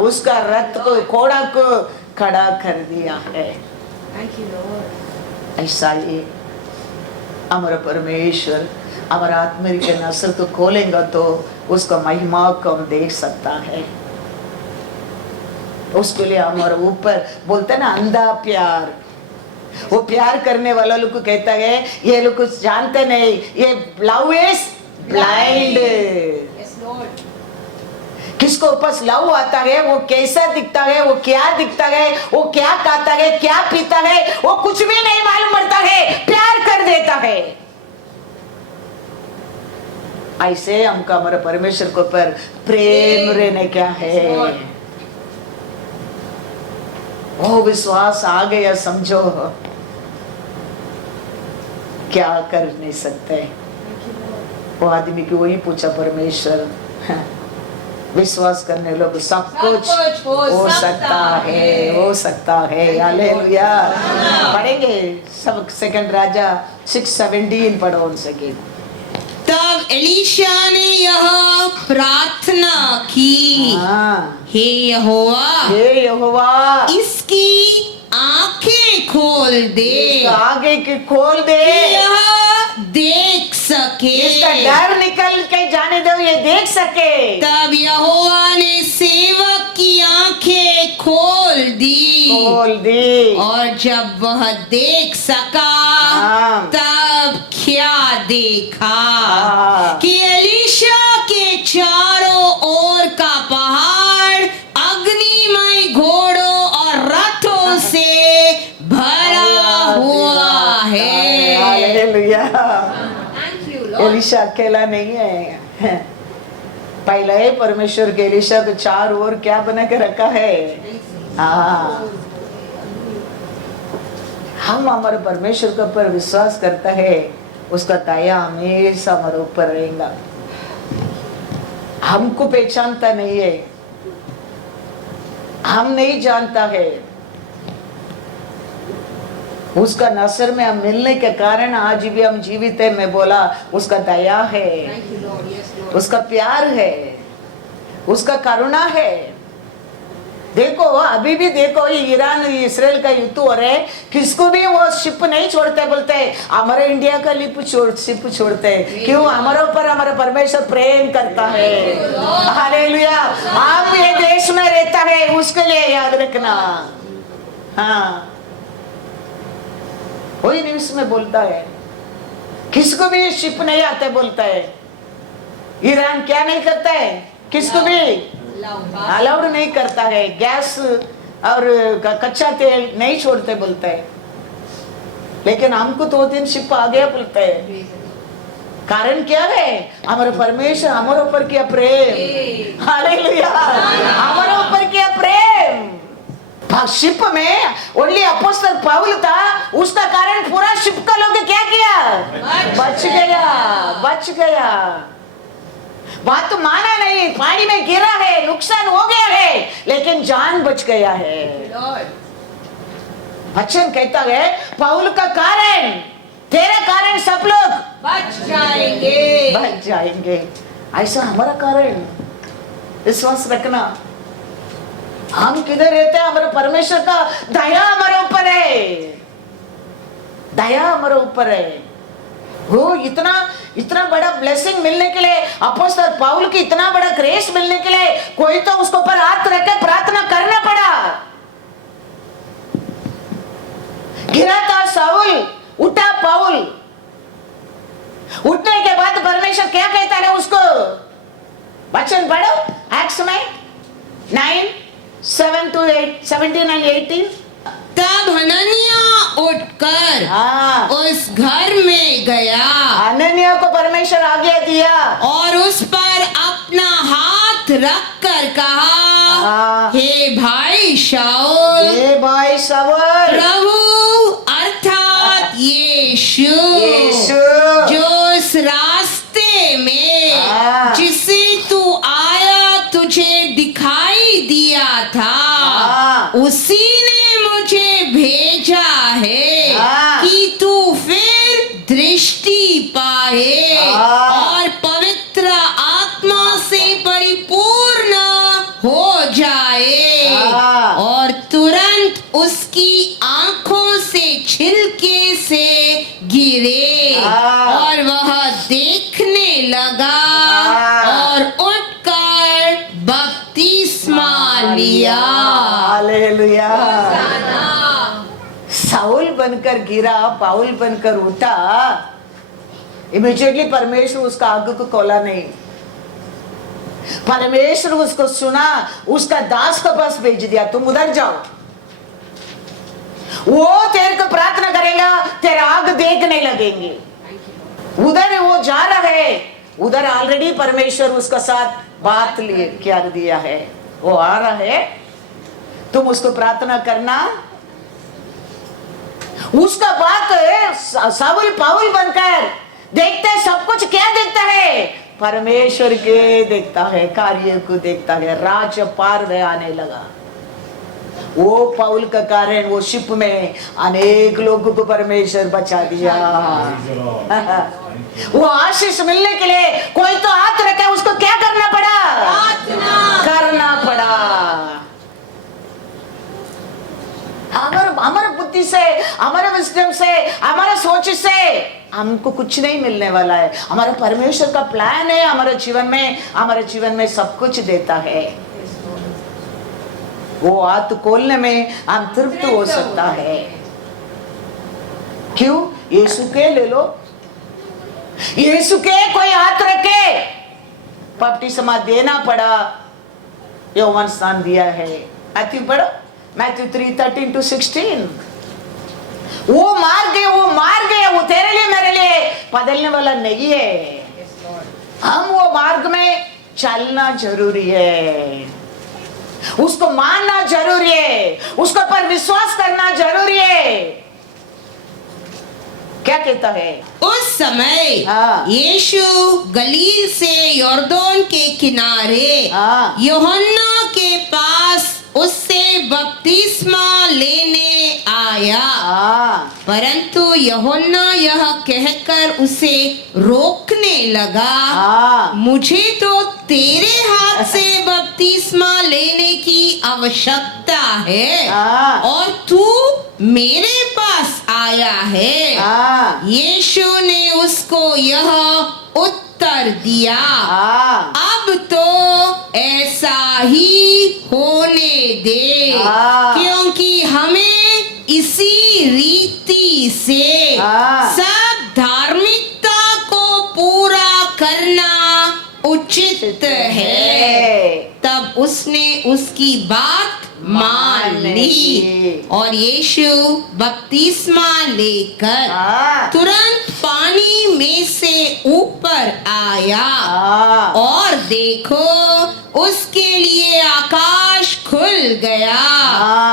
उसका रथ को, घोड़ा को खड़ा कर दिया है। ऐसा ही हमारा परमेश्वर हमारा आत्मा के नजर को खोलेगा तो उसका महिमा को हम देख सकता है। उसके लिए हमारे ऊपर बोलते ना अंधा प्यार, वो प्यार करने वाला लोग को कहता है ये लोग कुछ जानते नहीं, ये लव इज ब्लाइंड। किसको ऊपर लव आता है, वो कैसा दिखता है, वो क्या दिखता है, वो क्या खाता है, क्या पीता है, वो कुछ भी नहीं मालूम पड़ता है, प्यार कर देता है। ऐसे हमका हमारे परमेश्वर के ऊपर प्रेम रहने क्या है। वो विश्वास आ गया, समझो क्या कर नहीं सकते। वो आदमी की वही पूछा, परमेश्वर विश्वास करने लोग सब कुछ हो सकता है, हो सकता है। हालेलुया। पढ़ेंगे सब, सेकंड राजा 6:17 पढ़ो उनसे की। तब एलीशा ने यह प्रार्थना की, हे यहोवा, हे यहोवा, इसकी आंखें खोल दे, आगे की खोल दे, यह देख सके, इसका डर निकल के जाने दो, ये देख सके। तब यहोवा ने सेवक की आंखें खोल दी, और जब वह देख सका तब क्या देखा कि एलीशा के चारों ओर का पहाड़ अग्निमय घोड़ों और रथों से भरा हुआ है। हालेलुया। एलीशा अकेला नहीं है, पहले ही परमेश्वर के एलीशा के चारों ओर क्या बना के रखा है। हम हमारे परमेश्वर के ऊपर विश्वास करता है, उसका दया हमेशा हमारे ऊपर रहेगा। हमको पहचानता नहीं है, हम नहीं जानता है, उसका नसर में हम मिलने के कारण आज भी हम जीवित है। मैं बोला उसका दया है, उसका प्यार है, उसका करुणा है। देखो अभी भी देखो, ये ईरान इसराइल का युद्ध हो रहा है, किसको भी वो शिप नहीं छोड़ते, बोलते हमारे इंडिया का शिप छोड़ते। क्यों? हमारे ऊपर हमारा परमेश्वर प्रेम करता है। हालेलुया। आप ये देश में रहता है, उसके लिए याद रखना। हाँ, वही न्यूज में बोलता है, किसको भी शिप नहीं आते बोलता है। ईरान क्या नहीं करता है, किसको भी अलाउड नहीं करता है, गैस और कच्चा तेल नहीं छोड़ते बोलता है। लेकिन हमको 2-3 शिप आ गया बोलता है। कारण क्या है? हमारे परमेश्वर हमारे ऊपर किया प्रेम। हालेलुया। हमारे ऊपर किया प्रेम। शिप में ओनली अपोस्टल पौल था, उसका कारण पूरा शिप का लोग क्या किया? बच गया। बात तो माना नहीं, पानी में गिरा है, नुकसान हो गया है, लेकिन जान बच गया है। वचन कहता है पौल का कारण, तेरा कारण सब लोग बच जाएंगे। ऐसा हमारा कारण विश्वास रखना। हम किधर रहते हैं? हमारे परमेश्वर का दया हमारे ऊपर है, दया हमारे ऊपर है। वो इतना बड़ा ब्लेसिंग मिलने के लिए, अपोस्तल पौल की इतना बड़ा ग्रेस मिलने के लिए, कोई तो उसको पर हाथ रख के प्रार्थना करना पड़ा। गिरा था शाऊल, उठा पौल। उठने के बाद परमेश्वर क्या कहता है उसको? वचन पढ़ो, एक्ट्स में 9:7-8, 17 और 18। तब हनन्याह उठकर उस घर में गया, हनन्याह को परमेश्वर आज्ञा दिया और उस पर अपना हाथ रखकर कहा, हे भाई शाऊल, प्रभु अर्थात यीशु जो उस रास्ते में जिसे तू आया तुझे दिखाई दिया था, उसी ने मुझे भेजा है कि तू फिर दृष्टि पाए और पवित्र आत्मा से परिपूर्ण हो जाए। और तुरंत उसकी आंखों से छिलके से गिरे और वह देखने लगा और उठकर बपतिस्मा लिया। हालेलुया। शाऊल बनकर गिरा, पौल बनकर उठा। इमीडिएटली परमेश्वर उसका आग को खोला नहीं, परमेश्वर उसको सुना, उसका दास को बस भेज दिया, तुम उधर जाओ, वो तेरे को प्रार्थना करेगा, तेरे आग देखने लगेंगे। उधर वो जा रहा है, उधर ऑलरेडी परमेश्वर उसका साथ बात लिए क्या दिया है। वो आ रहा है, तुम उसको प्रार्थना करना, उसका बात साउल पाउल बनकर देखता है, सब कुछ क्या देखता है? परमेश्वर के देखता है, कार्य को देखता है। राज पार में आने लगा। वो पाउल का कारण वो शिप में अनेक लोगों को परमेश्वर बचा दिया। वो आशीष मिलने के लिए कोई तो हाथ रखे, उसको क्या करना पड़ा? करना पड़ा। हमारे बुद्धि से, हमारे विजडम से, हमारे सोच से हमको कुछ नहीं मिलने वाला है। हमारा परमेश्वर का प्लान है हमारे जीवन में सब कुछ देता है। वो हाथ खोलने में हम तृप्त हो सकता है। क्यों? यीशु के ले लो, यीशु के कोई हाथ रखे, बपतिस्मा देना पड़ा, यौवन स्नान दिया है। मैथ्यू पढ़ो, मैथ्यू 3:13-16। वो मार्ग है, वो तेरे लिए मेरे लिए बदलने वाला नहीं है। हम वो मार्ग में चलना जरूरी है, उसको मानना जरूरी है, उसको पर विश्वास करना जरूरी है। क्या कहता है? उस समय हाँ। यीशु गलील से यॉर्दन के किनारे हाँ। यूहन्ना के पास उससे बपतिस्मा लेने आया। परंतु यूहन्ना यह कहकर उसे रोकने लगा, मुझे तो तेरे हाथ से बपतिस्मा लेने की आवश्यकता है और तू मेरे पास आया है। यीशु ने उसको यह उत्तर दिया, अब तो ऐसा ही होने दे, क्योंकि हमें इसी रीति से सब धार्मिकता को पूरा करना उचित है। तब उसने उसकी बात मान ली और यीशु बपतिस्मा लेकर तुरंत पानी में से ऊपर आया और देखो उसके लिए आकाश खुल गया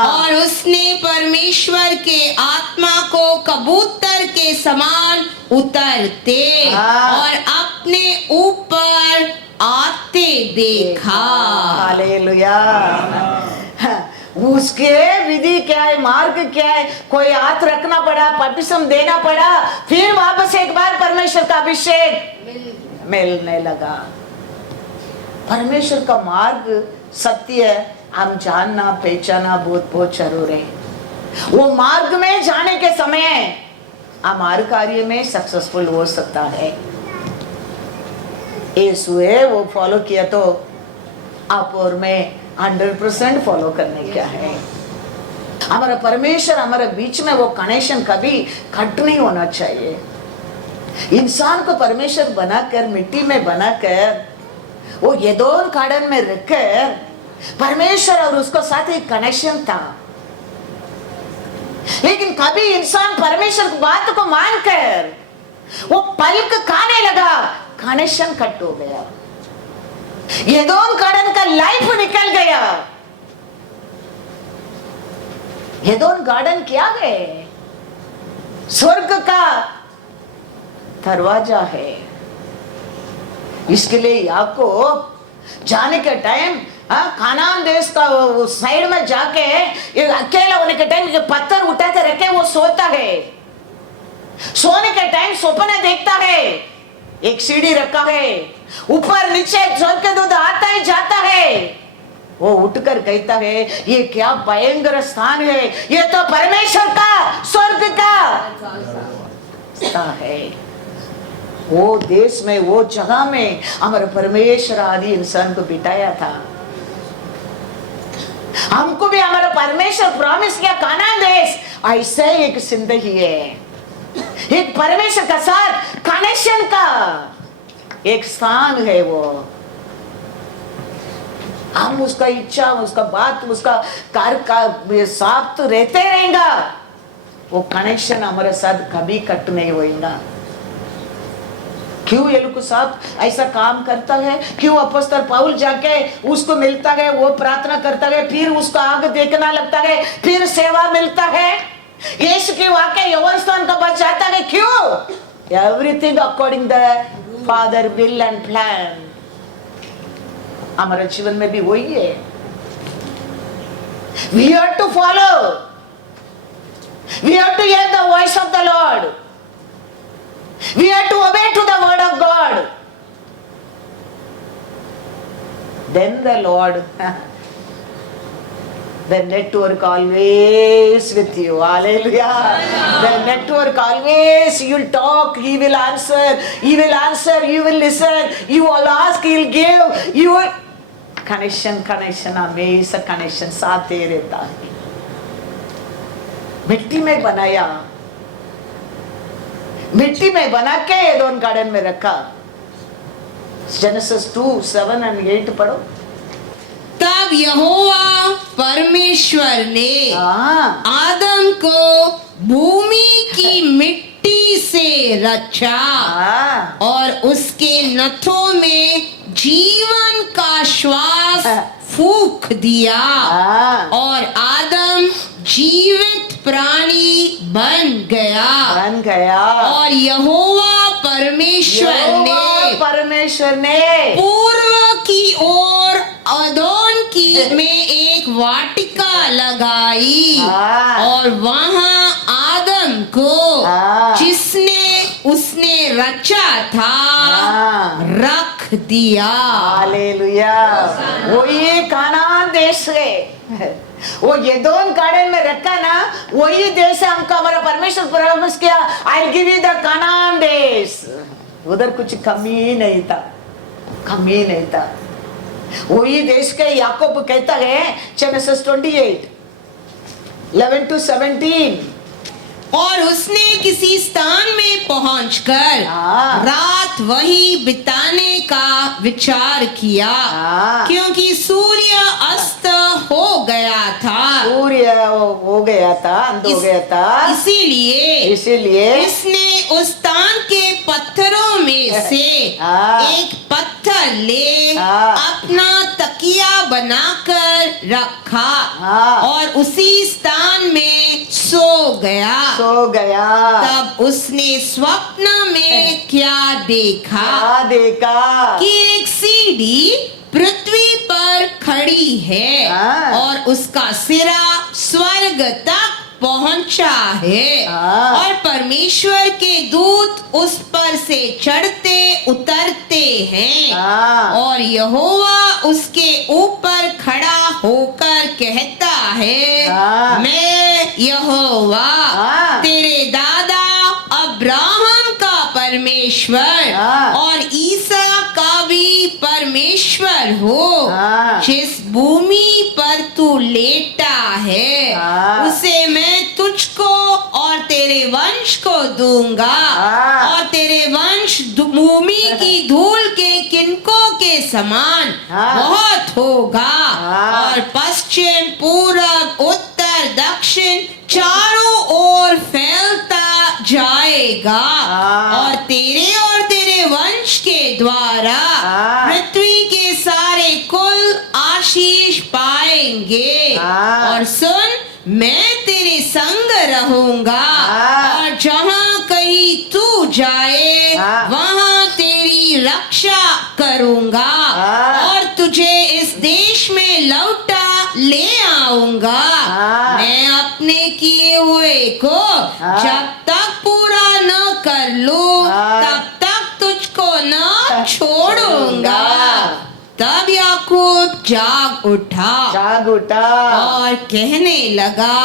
और उसने परमेश्वर के आत्मा को कबूतर के समान उतरते और अपने ऊपर आते देखा। हालेलुया। उसके विधि क्या है, मार्ग क्या है? कोई हाथ रखना पड़ा, बपतिस्मा देना पड़ा, फिर वापस एक बार परमेश्वर का अभिषेक मिलने लगा। परमेश्वर का मार्ग सत्य हम जानना पहचाना बहुत जरूरी है। वो मार्ग में जाने के समय हमारे कार्य में सक्सेसफुल हो सकता है। यीशु है वो फॉलो किया तो आप और मैं 100% फॉलो करने क्या है। हमारा परमेश्वर हमारे बीच में वो कनेक्शन कभी कट नहीं होना चाहिए। इंसान को परमेश्वर बनाकर, मिट्टी में बनाकर, वो एदोम गार्डन में रखकर परमेश्वर और उसको साथ एक कनेक्शन था। लेकिन कभी इंसान परमेश्वर की बात को मानकर वो पलक खाने लगा, कनेक्शन कट हो गया, एदोम गार्डन का लाइफ निकल गया। एदोम गार्डन क्या है? स्वर्ग का दरवाजा है। इसके लिए याकूब जाने के टाइम कानान देश का वो साइड में जाके अकेला होने के टाइम पत्थर उठा के रखे वो सोता है। सोने के टाइम सपने देखता है, एक सीढ़ी रखा है, ऊपर नीचे स्वर्ग का दूध आता है जाता है। वो उठकर कहता है ये क्या भयंकर स्थान है, ये तो परमेश्वर का स्वर्ग का है। वो देश में, वो जगह में हमारे परमेश्वर आदि इंसान को बिठाया था। हमको भी हमारा परमेश्वर प्रॉमिस किया कानान देश, ऐसे एक जिंदगी है, एक परमेश्वर का साथ कनेक्शन का एक स्थान है। वो हम उसका इच्छा, उसका बात, उसका कार्य का साथ तो रहते रहेगा। वो कनेक्शन हमारे साथ कभी कट नहीं होगा। क्यों ये लोग सब ऐसा काम करता है? क्यों अपॉस्तल पौल जाके उसको मिलता है, वो प्रार्थना करता है, फिर उसको आगे देखना लगता है, फिर सेवा मिलता है? यीशु के वाक्य यौवन स्थान का बच जाता है, क्यों? Everything according the father will and plan. हमारे जीवन में भी वही है। We have to follow. We have to hear the voice of the Lord. We have to obey to the word of God. Then the Lord, the network always with you. Hallelujah. The network always, you will talk, He will answer. He will answer, you will listen. You will ask, He will give. You will connection हमेशा connection साथ दे रहता है। मिट्टी में बनाया, मिट्टी में बना के एदोन गार्डन में रखा। जेनेसिस 2:7 और 8 पढ़ो। तब यहोवा परमेश्वर ने आदम को भूमि की मिट्टी से रचा और उसके नथों में जीवन का श्वास फूंक दिया और आदम जीवित प्राणी बन गया। और यहोवा परमेश्वर ने पूर्व की ओर अदोन की में एक वाटिका लगाई और वहां आदम को जिसने उसने रचा था रख दिया। हालेलुया। वो ये कानान देश है, वो एदोन गार्डन में रखा ना, वही देश है हमका। हमारा परमेश्वर प्रॉमिस किया, आई गिव यू द कानान देश। उधर कुछ कमी नहीं था। वही देश के याकूब कहता है जेनेसिस 28:11-17। और उसने किसी स्थान में पहुंचकर रात वही बिताने का विचार किया, क्योंकि सूर्य अस्त हो गया था। अंध हो गया था। इसीलिए उसने उस स्थान के पत्थरों में से एक पत्थर ले अपना तकिया बनाकर रखा और उसी स्थान में सो गया। तब उसने स्वप्न में क्या देखा कि एक सीढ़ी पृथ्वी पर खड़ी है और उसका सिरा स्वर्ग तक पहुंचा है और परमेश्वर के दूत उस पर से चढ़ते उतरते हैं और यहोवा उसके ऊपर खड़ा होकर कहता है, मैं यहोवा तेरे दादा अब्राहम का परमेश्वर और ईसा का भी परमेश्वर हो। जिस भूमि पर तू लेटा है उसे मैं तुझको और तेरे वंश को दूंगा और तेरे वंश भूमि की धूल के किनकों के समान बहुत होगा और पश्चिम पूरब उत्तर दक्षिण चारों ओर फैलता जाएगा और तेरे वंश के द्वारा पृथ्वी के सारे कुल आशीष पाएंगे। और सुन, मैं तेरे संग रहूंगा और जहां कहीं तू जाए वहां तेरी रक्षा करूंगा और तुझे इस देश में लौटा ले आऊंगा। मैं अपने किए हुए को जब तक पूरा न कर लूं तब तक तुझको न छोड़ूंगा। तब याकूब जाग उठा और कहने लगा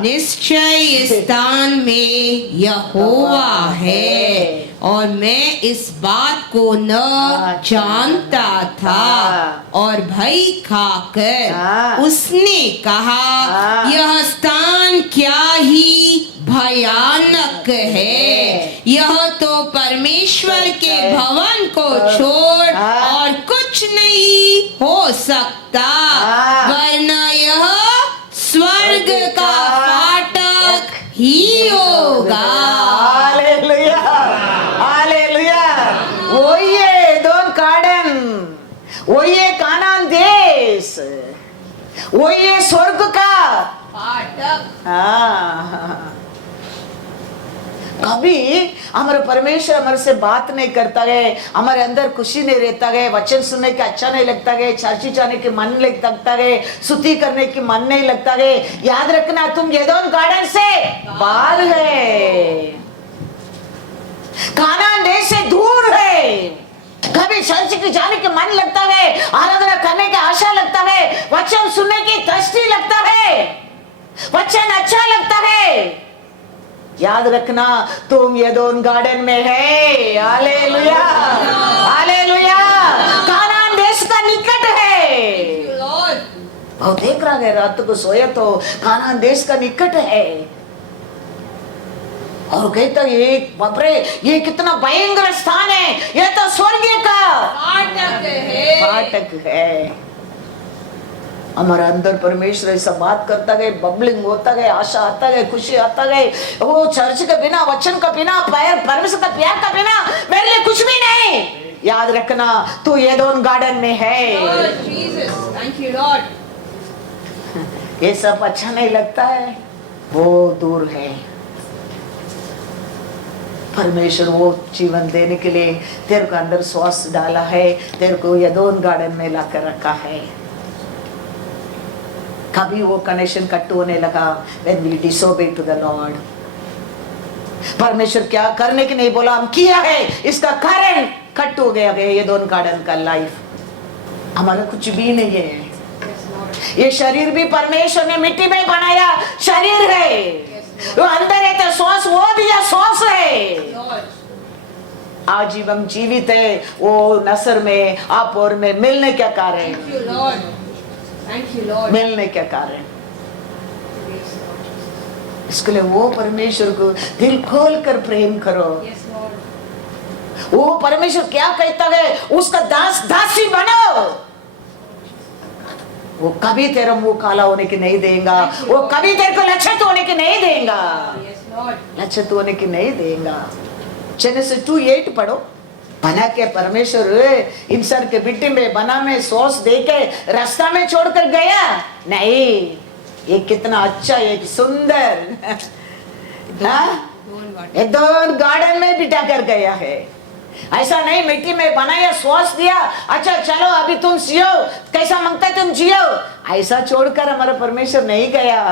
निश्चय इस स्थान में यहोवा है और मैं इस बात को न जानता था। और भय खाकर उसने कहा, यह स्थान क्या ही भयानक है, यह तो परमेश्वर के भवन को छोड़ और कुछ नहीं हो सकता, वरना यह स्वर्ग का फाटक ही होगा। Hallelujah, hallelujah. वो ये स्वर्ग का फाटक। हाँ। कभी हमारे परमेश्वर हमारे से बात नहीं करता है, हमारे अंदर खुशी नहीं रहता है, वचन सुनने के अच्छा नहीं लगता है, चर्च जाने के मन नहीं लगता है, स्तुति करने की मन नहीं लगता है। याद रखना, तुम एदोम गार्डन से बाहर है, कानान देश से दूर है। कभी चर्च की जाने के मन लगता है, आराधना करने की आशा लगता है, वचन सुनने की दृष्टि लगता है, वचन अच्छा लगता है। याद रखना, तुम एदोम गार्डन में है। Hallelujah, hallelujah. कानान देश का निकट है। बहुत देख रहा है, रात को सोया तो कानान देश का निकट है। और कहता ये बापरे, ये कितना भयंकर स्थान है, ये तो स्वर्ग का फाटक है। हमारे अंदर परमेश्वर ऐसा बात करता है, बबलिंग होता है, आशा आता है, खुशी आता है। वो चर्च के बिना, वचन का बिना, परमेश्वर का प्यार का बिना मेरे लिए कुछ भी नहीं। याद रखना, तू एदोम गार्डन में है। ये सब अच्छा नहीं लगता है, वो दूर है। परमेश्वर वो जीवन देने के लिए तेरे को अंदर श्वास डाला है, तेरे को एदोम गार्डन में लाकर रखा है। कभी वो कनेक्शन कट होने लगा when we disobey to the Lord। परमेश्वर क्या करने की नहीं बोला, हम किया है, इसका कारण कट हो गया है। एदोम गार्डन का लाइफ हमारा कुछ भी नहीं है। ये शरीर भी परमेश्वर ने मिट्टी में बनाया शरीर है, वो अंदर है तो श्वास वो दिया श्वास है। आज जब हम जीवित है, वो नसर में, आप और में मिलने क्या कारण, मिलने क्या कारण। इसके लिए वो परमेश्वर को दिल खोल कर प्रेम करो। वो परमेश्वर क्या कहता है, उसका दास दासी बनो। वो कभी तेरा मुंह काला होने की नहीं देगा, वो कभी तेरे को लज्जित होने की नहीं देगा, लज्जित होने की नहीं देगा। जेनेसिस 2:8 पढ़ो। बना के परमेश्वर इंसान के मिट्टी में बना में सॉस दे के रास्ता में छोड़कर गया नहीं। ये कितना अच्छा, एक सुंदर एदोम गार्डन में बिठा कर गया है। ऐसा नहीं मिट्टी में बनाया, श्वास दिया, अच्छा चलो अभी तुम जियो, कैसा मांगता तुम जियो, ऐसा छोड़कर हमारा परमेश्वर नहीं गया।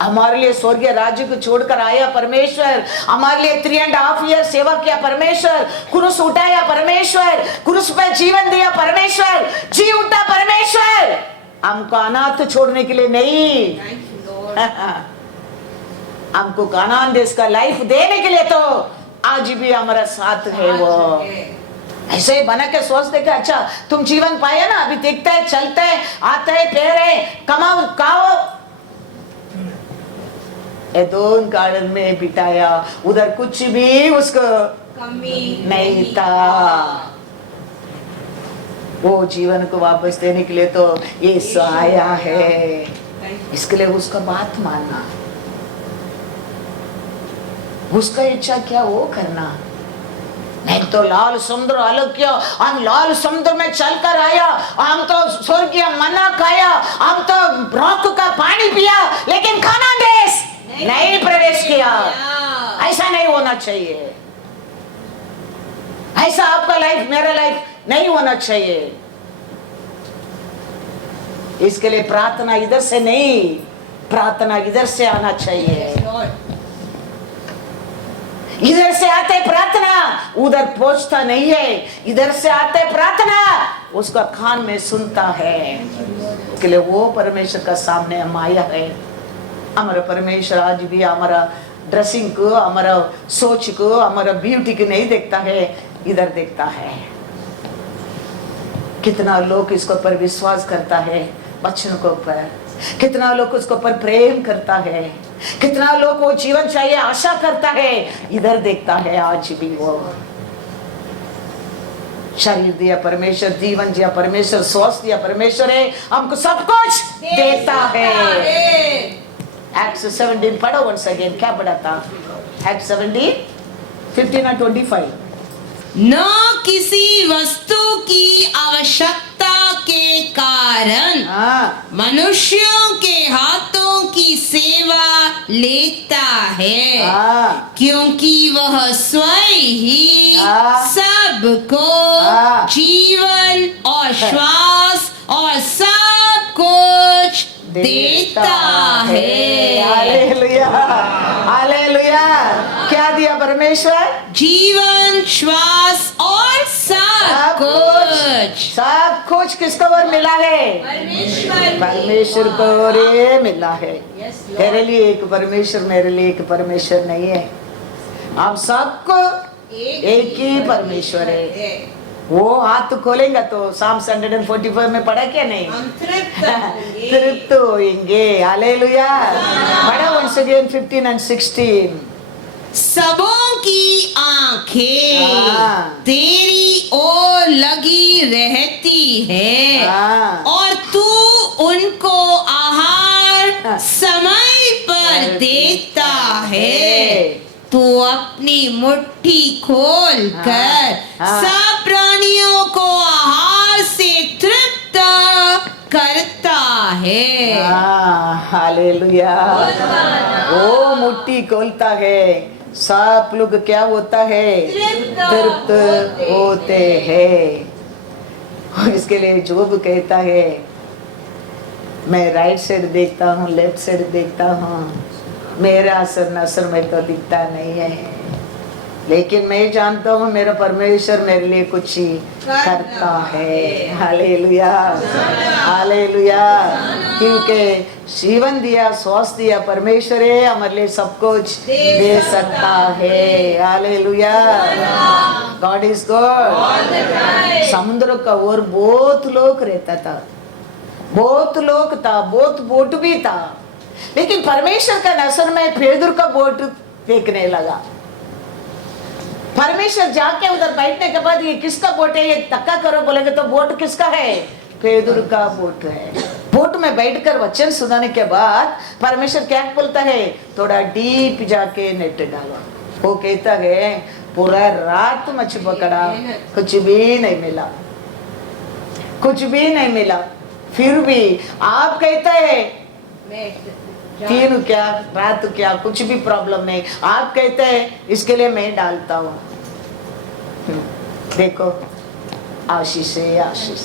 हमारे लिए स्वर्गीय राज्य को छोड़कर आया परमेश्वर, हमारे लिए 3.5 ईयर सेवा किया परमेश्वर, क्रूस उठाया परमेश्वर, क्रूस पर जीवन दिया परमेश्वर, जी उठा परमेश्वर। हमको अनाथ छोड़ने के लिए नहीं, हमको कानान देश का लाइफ देने के लिए तो आज भी हमारा साथ है। वो ऐसे ही बना के सोचते कि अच्छा तुम जीवन पाया ना, अभी देखते है, चलते है, आते है, पेरे, कमाओ खाओ। एदोम गार्डन में बिताया, उधर कुछ भी उसको कमी नहीं था। वो जीवन को वापस देने के लिए तो यीशु आया है। इसके लिए उसका बात मानना, उसका इच्छा क्या वो करना। नहीं तो लाल समुद्र अलग किया, हम लाल समुद्र में चलकर आया, हम तो स्वर्गीय मन्ना खाया, हम तो रॉक का पानी पिया, लेकिन कानान देश नहीं प्रवेश किया। ऐसा नहीं होना चाहिए, ऐसा आपका लाइफ मेरा लाइफ नहीं होना चाहिए। इसके लिए प्रार्थना इधर से नहीं, प्रार्थना इधर से आना चाहिए। इधर से आते प्रार्थना उधर पहुंचता नहीं है, इधर से आते प्रार्थना उसका कान में सुनता है। इसके लिए वो परमेश्वर का सामने हम आया है। हमारा परमेश्वर आज भी हमारा ड्रेसिंग को, हमारा सोच को, हमारा ब्यूटी को नहीं देखता है, इधर देखता है। कितना लोग इसके ऊपर विश्वास करता है, वचन के ऊपर कितना लोग उसके ऊपर प्रेम करता है, कितना लोग वो जीवन चाहिए आशा करता है, इधर देखता है। आज भी वो शरीर दिया परमेश्वर, जीवन दिया परमेश्वर, स्वास्थ्य दिया परमेश्वर है, हमको सब कुछ देता है। Acts 17 पढ़ो once again, क्या पढ़ा था? Acts 17, 15 और 25। न किसी वस्तु की आवश्यकता के कारण हाँ मनुष्यों के हाथों की सेवा लेता है, हाँ क्योंकि वह स्वयं ही हाँ। सबको हाँ। जीवन और श्वास और सब कुछ देता है। Hallelujah hallelujah. क्या दिया परमेश्वर? जीवन, श्वास और सब कुछ सब कुछ किसको और मिला है? परमेश्वर को और ये मिला है। तेरे लिए एक परमेश्वर, मेरे लिए एक परमेश्वर नहीं है। हम सबको एक ही परमेश्वर है। वो हाथ खोलेगा तो Psalms 145 में पढ़ा क्या नहीं? तृप्त होंगे। हालेलुया। पढ़ा once again 15 and 16। सबों की आंखें हाँ। तेरी ओर लगी रहती है, हाँ। और तू उनको आहार समय पर देता है। तू अपनी मुट्ठी खोल कर हाँ। सब प्राणियों को आहार से तृप्त करता है। हालेलुया। वो मुट्ठी खोलता है, सब लोग क्या होता है? तृप्त होते हैं। इसके लिए जोब कहता है, मैं राइट साइड देखता हूँ, लेफ्ट साइड देखता हूँ, मेरा असर नसर में तो दिखता नहीं है, लेकिन मैं जानता हूँ मेरा परमेश्वर मेरे लिए कुछ ही करता है। Hallelujah hallelujah. क्योंकि जीवन दिया, श्वास दिया परमेश्वर है, हमारे लिए सब कुछ दे सकता है। हालेलुया। God is God. समुद्र का और बहुत लोग रहता था, बहुत लोग था, बहुत बोट भी था, लेकिन परमेश्वर का नजर में पेदुर का बोट देखने लगा। परमेश्वर जाके उधर बैठने के बाद ये किसका बोट है, ये तक्का करो बोलेगे तो बोट किसका है? पेदुर का बोट है। बोट में बैठकर वचन सुनाने के बाद परमेश्वर क्या बोलता है? थोड़ा डीप जाके नेट डालो। वो कहता है पूरा रात मछली पकड़ा, कुछ भी नहीं मिला, कुछ भी नहीं मिला। फिर भी आप कहते हैं दिन क्या रात क्या, कुछ भी प्रॉब्लम नहीं, आप कहते हैं इसके लिए मैं डालता हूँ। देखो आशीष है, आशीष।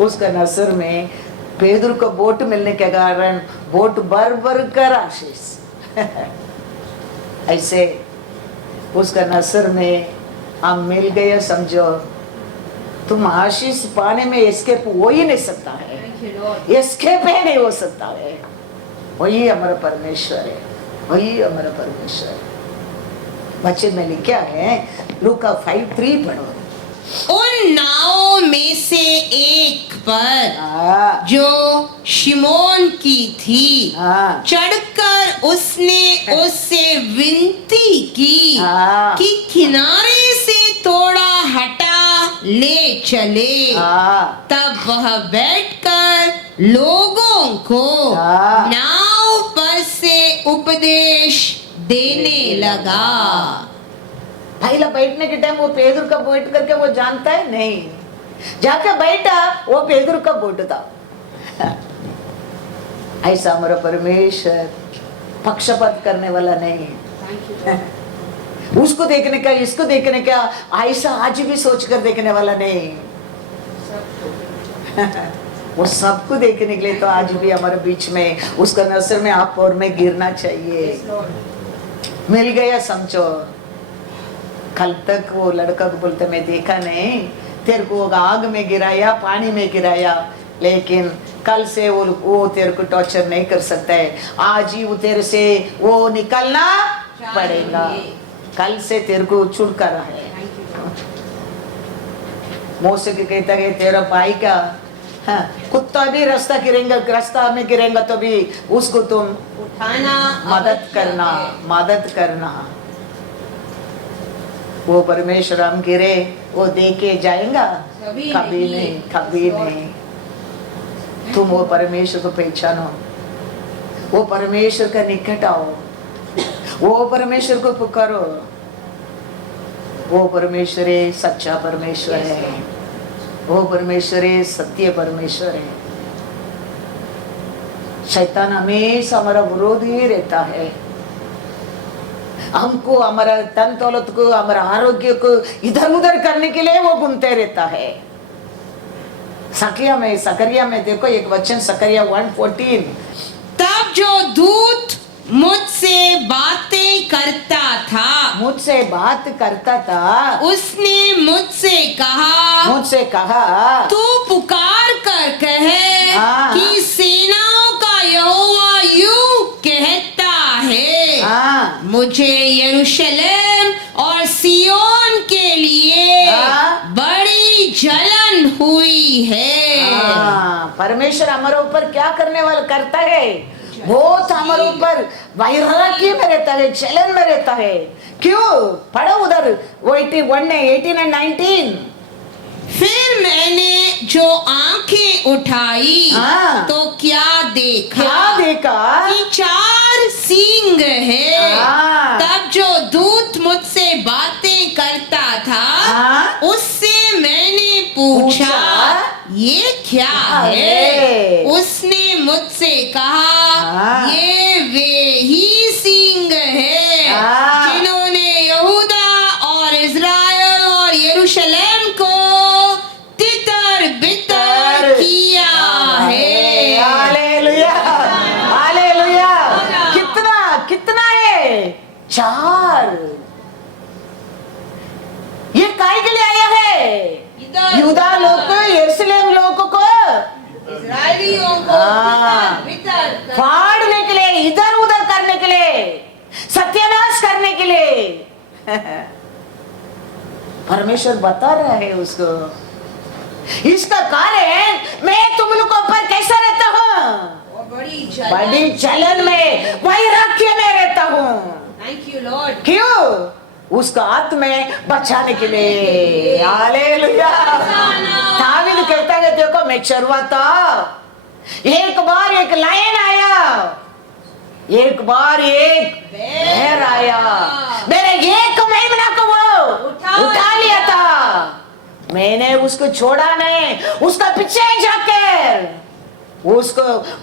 उसका नजर में पेदुर को बोट मिलने के कारण बोट भर भर कर आशीष। ऐसे उसका नजर में हम मिल गए, समझो तुम आशीष पाने में एस्केप हो ही नहीं सकता है, एस्केप ही नहीं हो सकता है। वही हमारा परमेश्वर है, वही हमारा परमेश्वर है। बच्चे में लिखा है लूका 5:3 पढ़ो। उन नावों में से एक पर जो शिमोन की थी चढ़कर उसने उससे विनती की कि किनारे से थोड़ा हटा ले चले। तब वह बैठकर लोगों को नाव पर से उपदेश देने लगा। पहला बैठने के टाइम वो पेदुर का बोट करके वो जानता है नहीं, जाके बैठा वो पेदुर का बोट था। ऐसा हमारा परमेश्वर पक्षपात करने वाला नहीं, उसको देखने का इसको देखने का ऐसा आज भी सोच कर देखने वाला नहीं। वो सबको देखने के लिए तो आज भी हमारे बीच में उसका नजर में आप और मैं गिरना चाहिए। मिल गया समझो। कल तक वो लड़का को बोलते मैं देखा नहीं, तेरे को आग में गिराया, पानी में गिराया, लेकिन कल से वो तेरे को टॉर्चर नहीं कर सकता है। आज ही वो तेरे से वो निकलना पड़ेगा, कल से तेरे को छुटकारा है। मूसा के कहता है तेरा भाई का कुत्ता भी रास्ता में गिरेगा तो भी उसको तुम उठाना, मदद करना। वो परमेश्वर हम गिरे वो दे के जाएगा? कभी नहीं। तुम वो परमेश्वर को पहचानो, वो परमेश्वर का निकट आओ, वो परमेश्वर को पुकारो। वो परमेश्वर है, सच्चा परमेश्वर है। वो परमेश्वर है, सत्य परमेश्वर है। शैतान हमेशा हमारा विरोध ही रहता है। हमको, हमारा धन दौलत को, हमारा आरोग्य को इधर उधर करने के लिए वो घूमते रहता है। सकरिया में देखो एक वचन, सकरिया 1:14। तब जो दूत मुझसे बातें करता था, मुझसे बात करता था, उसने मुझसे कहा तू पुकार कर कहे हाँ। कि सेनाओं का यहोवा यूं कहता है, हाँ। मुझे यरूशलेम और सियोन के लिए हाँ। बड़ी जलन हुई है। हाँ, परमेश्वर हमारे ऊपर क्या करने वाला करता है? बहुत हमारे ऊपर वैराग्य में रहता है, जलन में रहता है। क्यों? पढ़ो उधर 81 ने 18 और 19। फिर मैंने जो आंखें उठाई हाँ। तो क्या देखा कि 4 सींग है। हाँ। तब जो दूत मुझसे बातें करता था, हाँ। उससे मैंने पूछा ये क्या है? उसने मुझसे कहा हाँ। ये वे ही सींग है हाँ। जिन्होंने यहूदा और इज़राइल और यरूशलेम को तितर बितर किया है। Hallelujah, hallelujah. कितना है? 4। ये काय के लिए आया है? यूदा लोग को, यरूशलेम लोग को, इस्राएलियों को हाँ। बितर फाड़ने के लिए, इधर उधर करने के लिए, सत्यानाश करने के लिए। परमेश्वर बता रहा है उसको, इसका कारण मैं तुम लोग को ऊपर कैसा रहता हूँ? बड़ी जलन में, वैराग्य में रहता हूँ। Thank you Lord. क्यों? उसका हाथ में बचाने के लिए। हालेलुया। दावीद कहता है देखो मैं चरवा था, एक बार एक लायन आया, एक बार एक बैर आया, मेरे एक मेमना को वो उठा लिया था। मैंने उसको छोड़ा नहीं, उसका पीछे जाकर उसको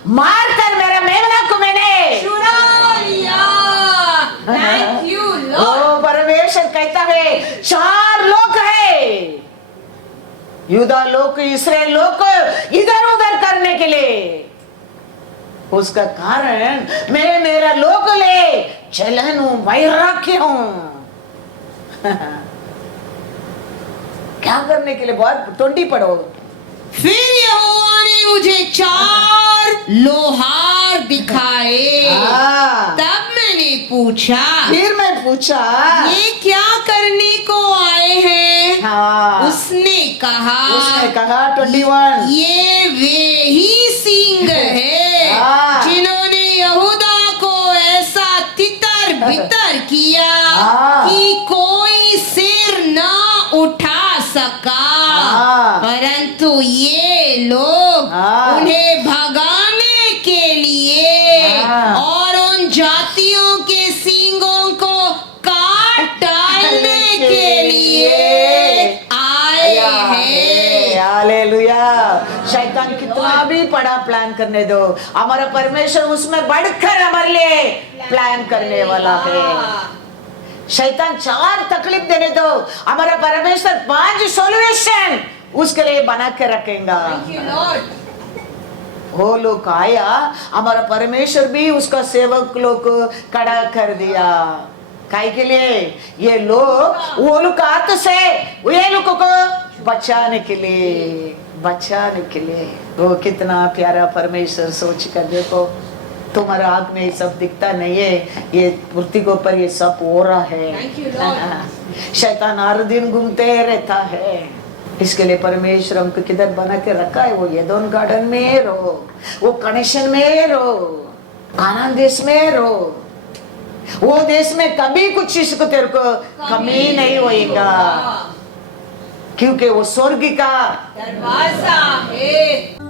मारकर मेरा मेमना को मैंने छुड़ा लिया। Thank you Lord. ओ परमेश्वर कहता है 4 लोग है, यूदा लोग, इस्राएल लोग को इधर उधर करने के लिए। उसका कारण मैं मेरा लोग ले जलन हूं, वैराग्य हूं। क्या करने के लिए? बहुत 20 पढ़ो। फिर यहोवा ने मुझे 4 लोहार दिखाए। हाँ। तब मैंने पूछा, फिर मैं पूछा ये क्या करने को आए हैं? हाँ। उसने कहा 21 ये वे ही सींग है हाँ। जिन्होंने यहूदा को ऐसा तितर बितर किया हाँ। कि कोई सिर न उठा सका। हाँ। परंतु ये लोग हाँ। उन्हें भगाने के लिए हाँ। और उन जातियों के सींगों को काट डालने के लिए आए हैं। हालेलुया। शैतान कितना भी बड़ा प्लान करने दो, हमारा परमेश्वर उसमें बढ़कर हमारे लिए प्लान करने वाला है। शैतान 4 तकलीफ देने दो, हमारा परमेश्वर 5 सॉल्यूशन उसके लिए बना के रखेगा। वो लोग आया, हमारा परमेश्वर भी उसका सेवक लोग को खड़ा कर दिया। काय के लिए? ये लोग वो लोग हाथ से ये लोगों को बचाने के लिए, बचाने के लिए। वो कितना प्यारा परमेश्वर, सोच कर देखो। तुम्हारा आँख में ये सब दिखता नहीं है, ये पृथ्वी के ऊपर ये सब हो रहा है। शैतान हर दिन घूमते रहता है। इसके लिए परमेश्वर हमको किधर बना के रखा है? वो एदोम गार्डन में रहो, वो कनेक्शन में रहो, कानान देश में रहो। वो देश में कभी कुछ चीज को तेरे को कमी नहीं होएगा, क्योंकि वो स्वर्ग का दरवाजा है।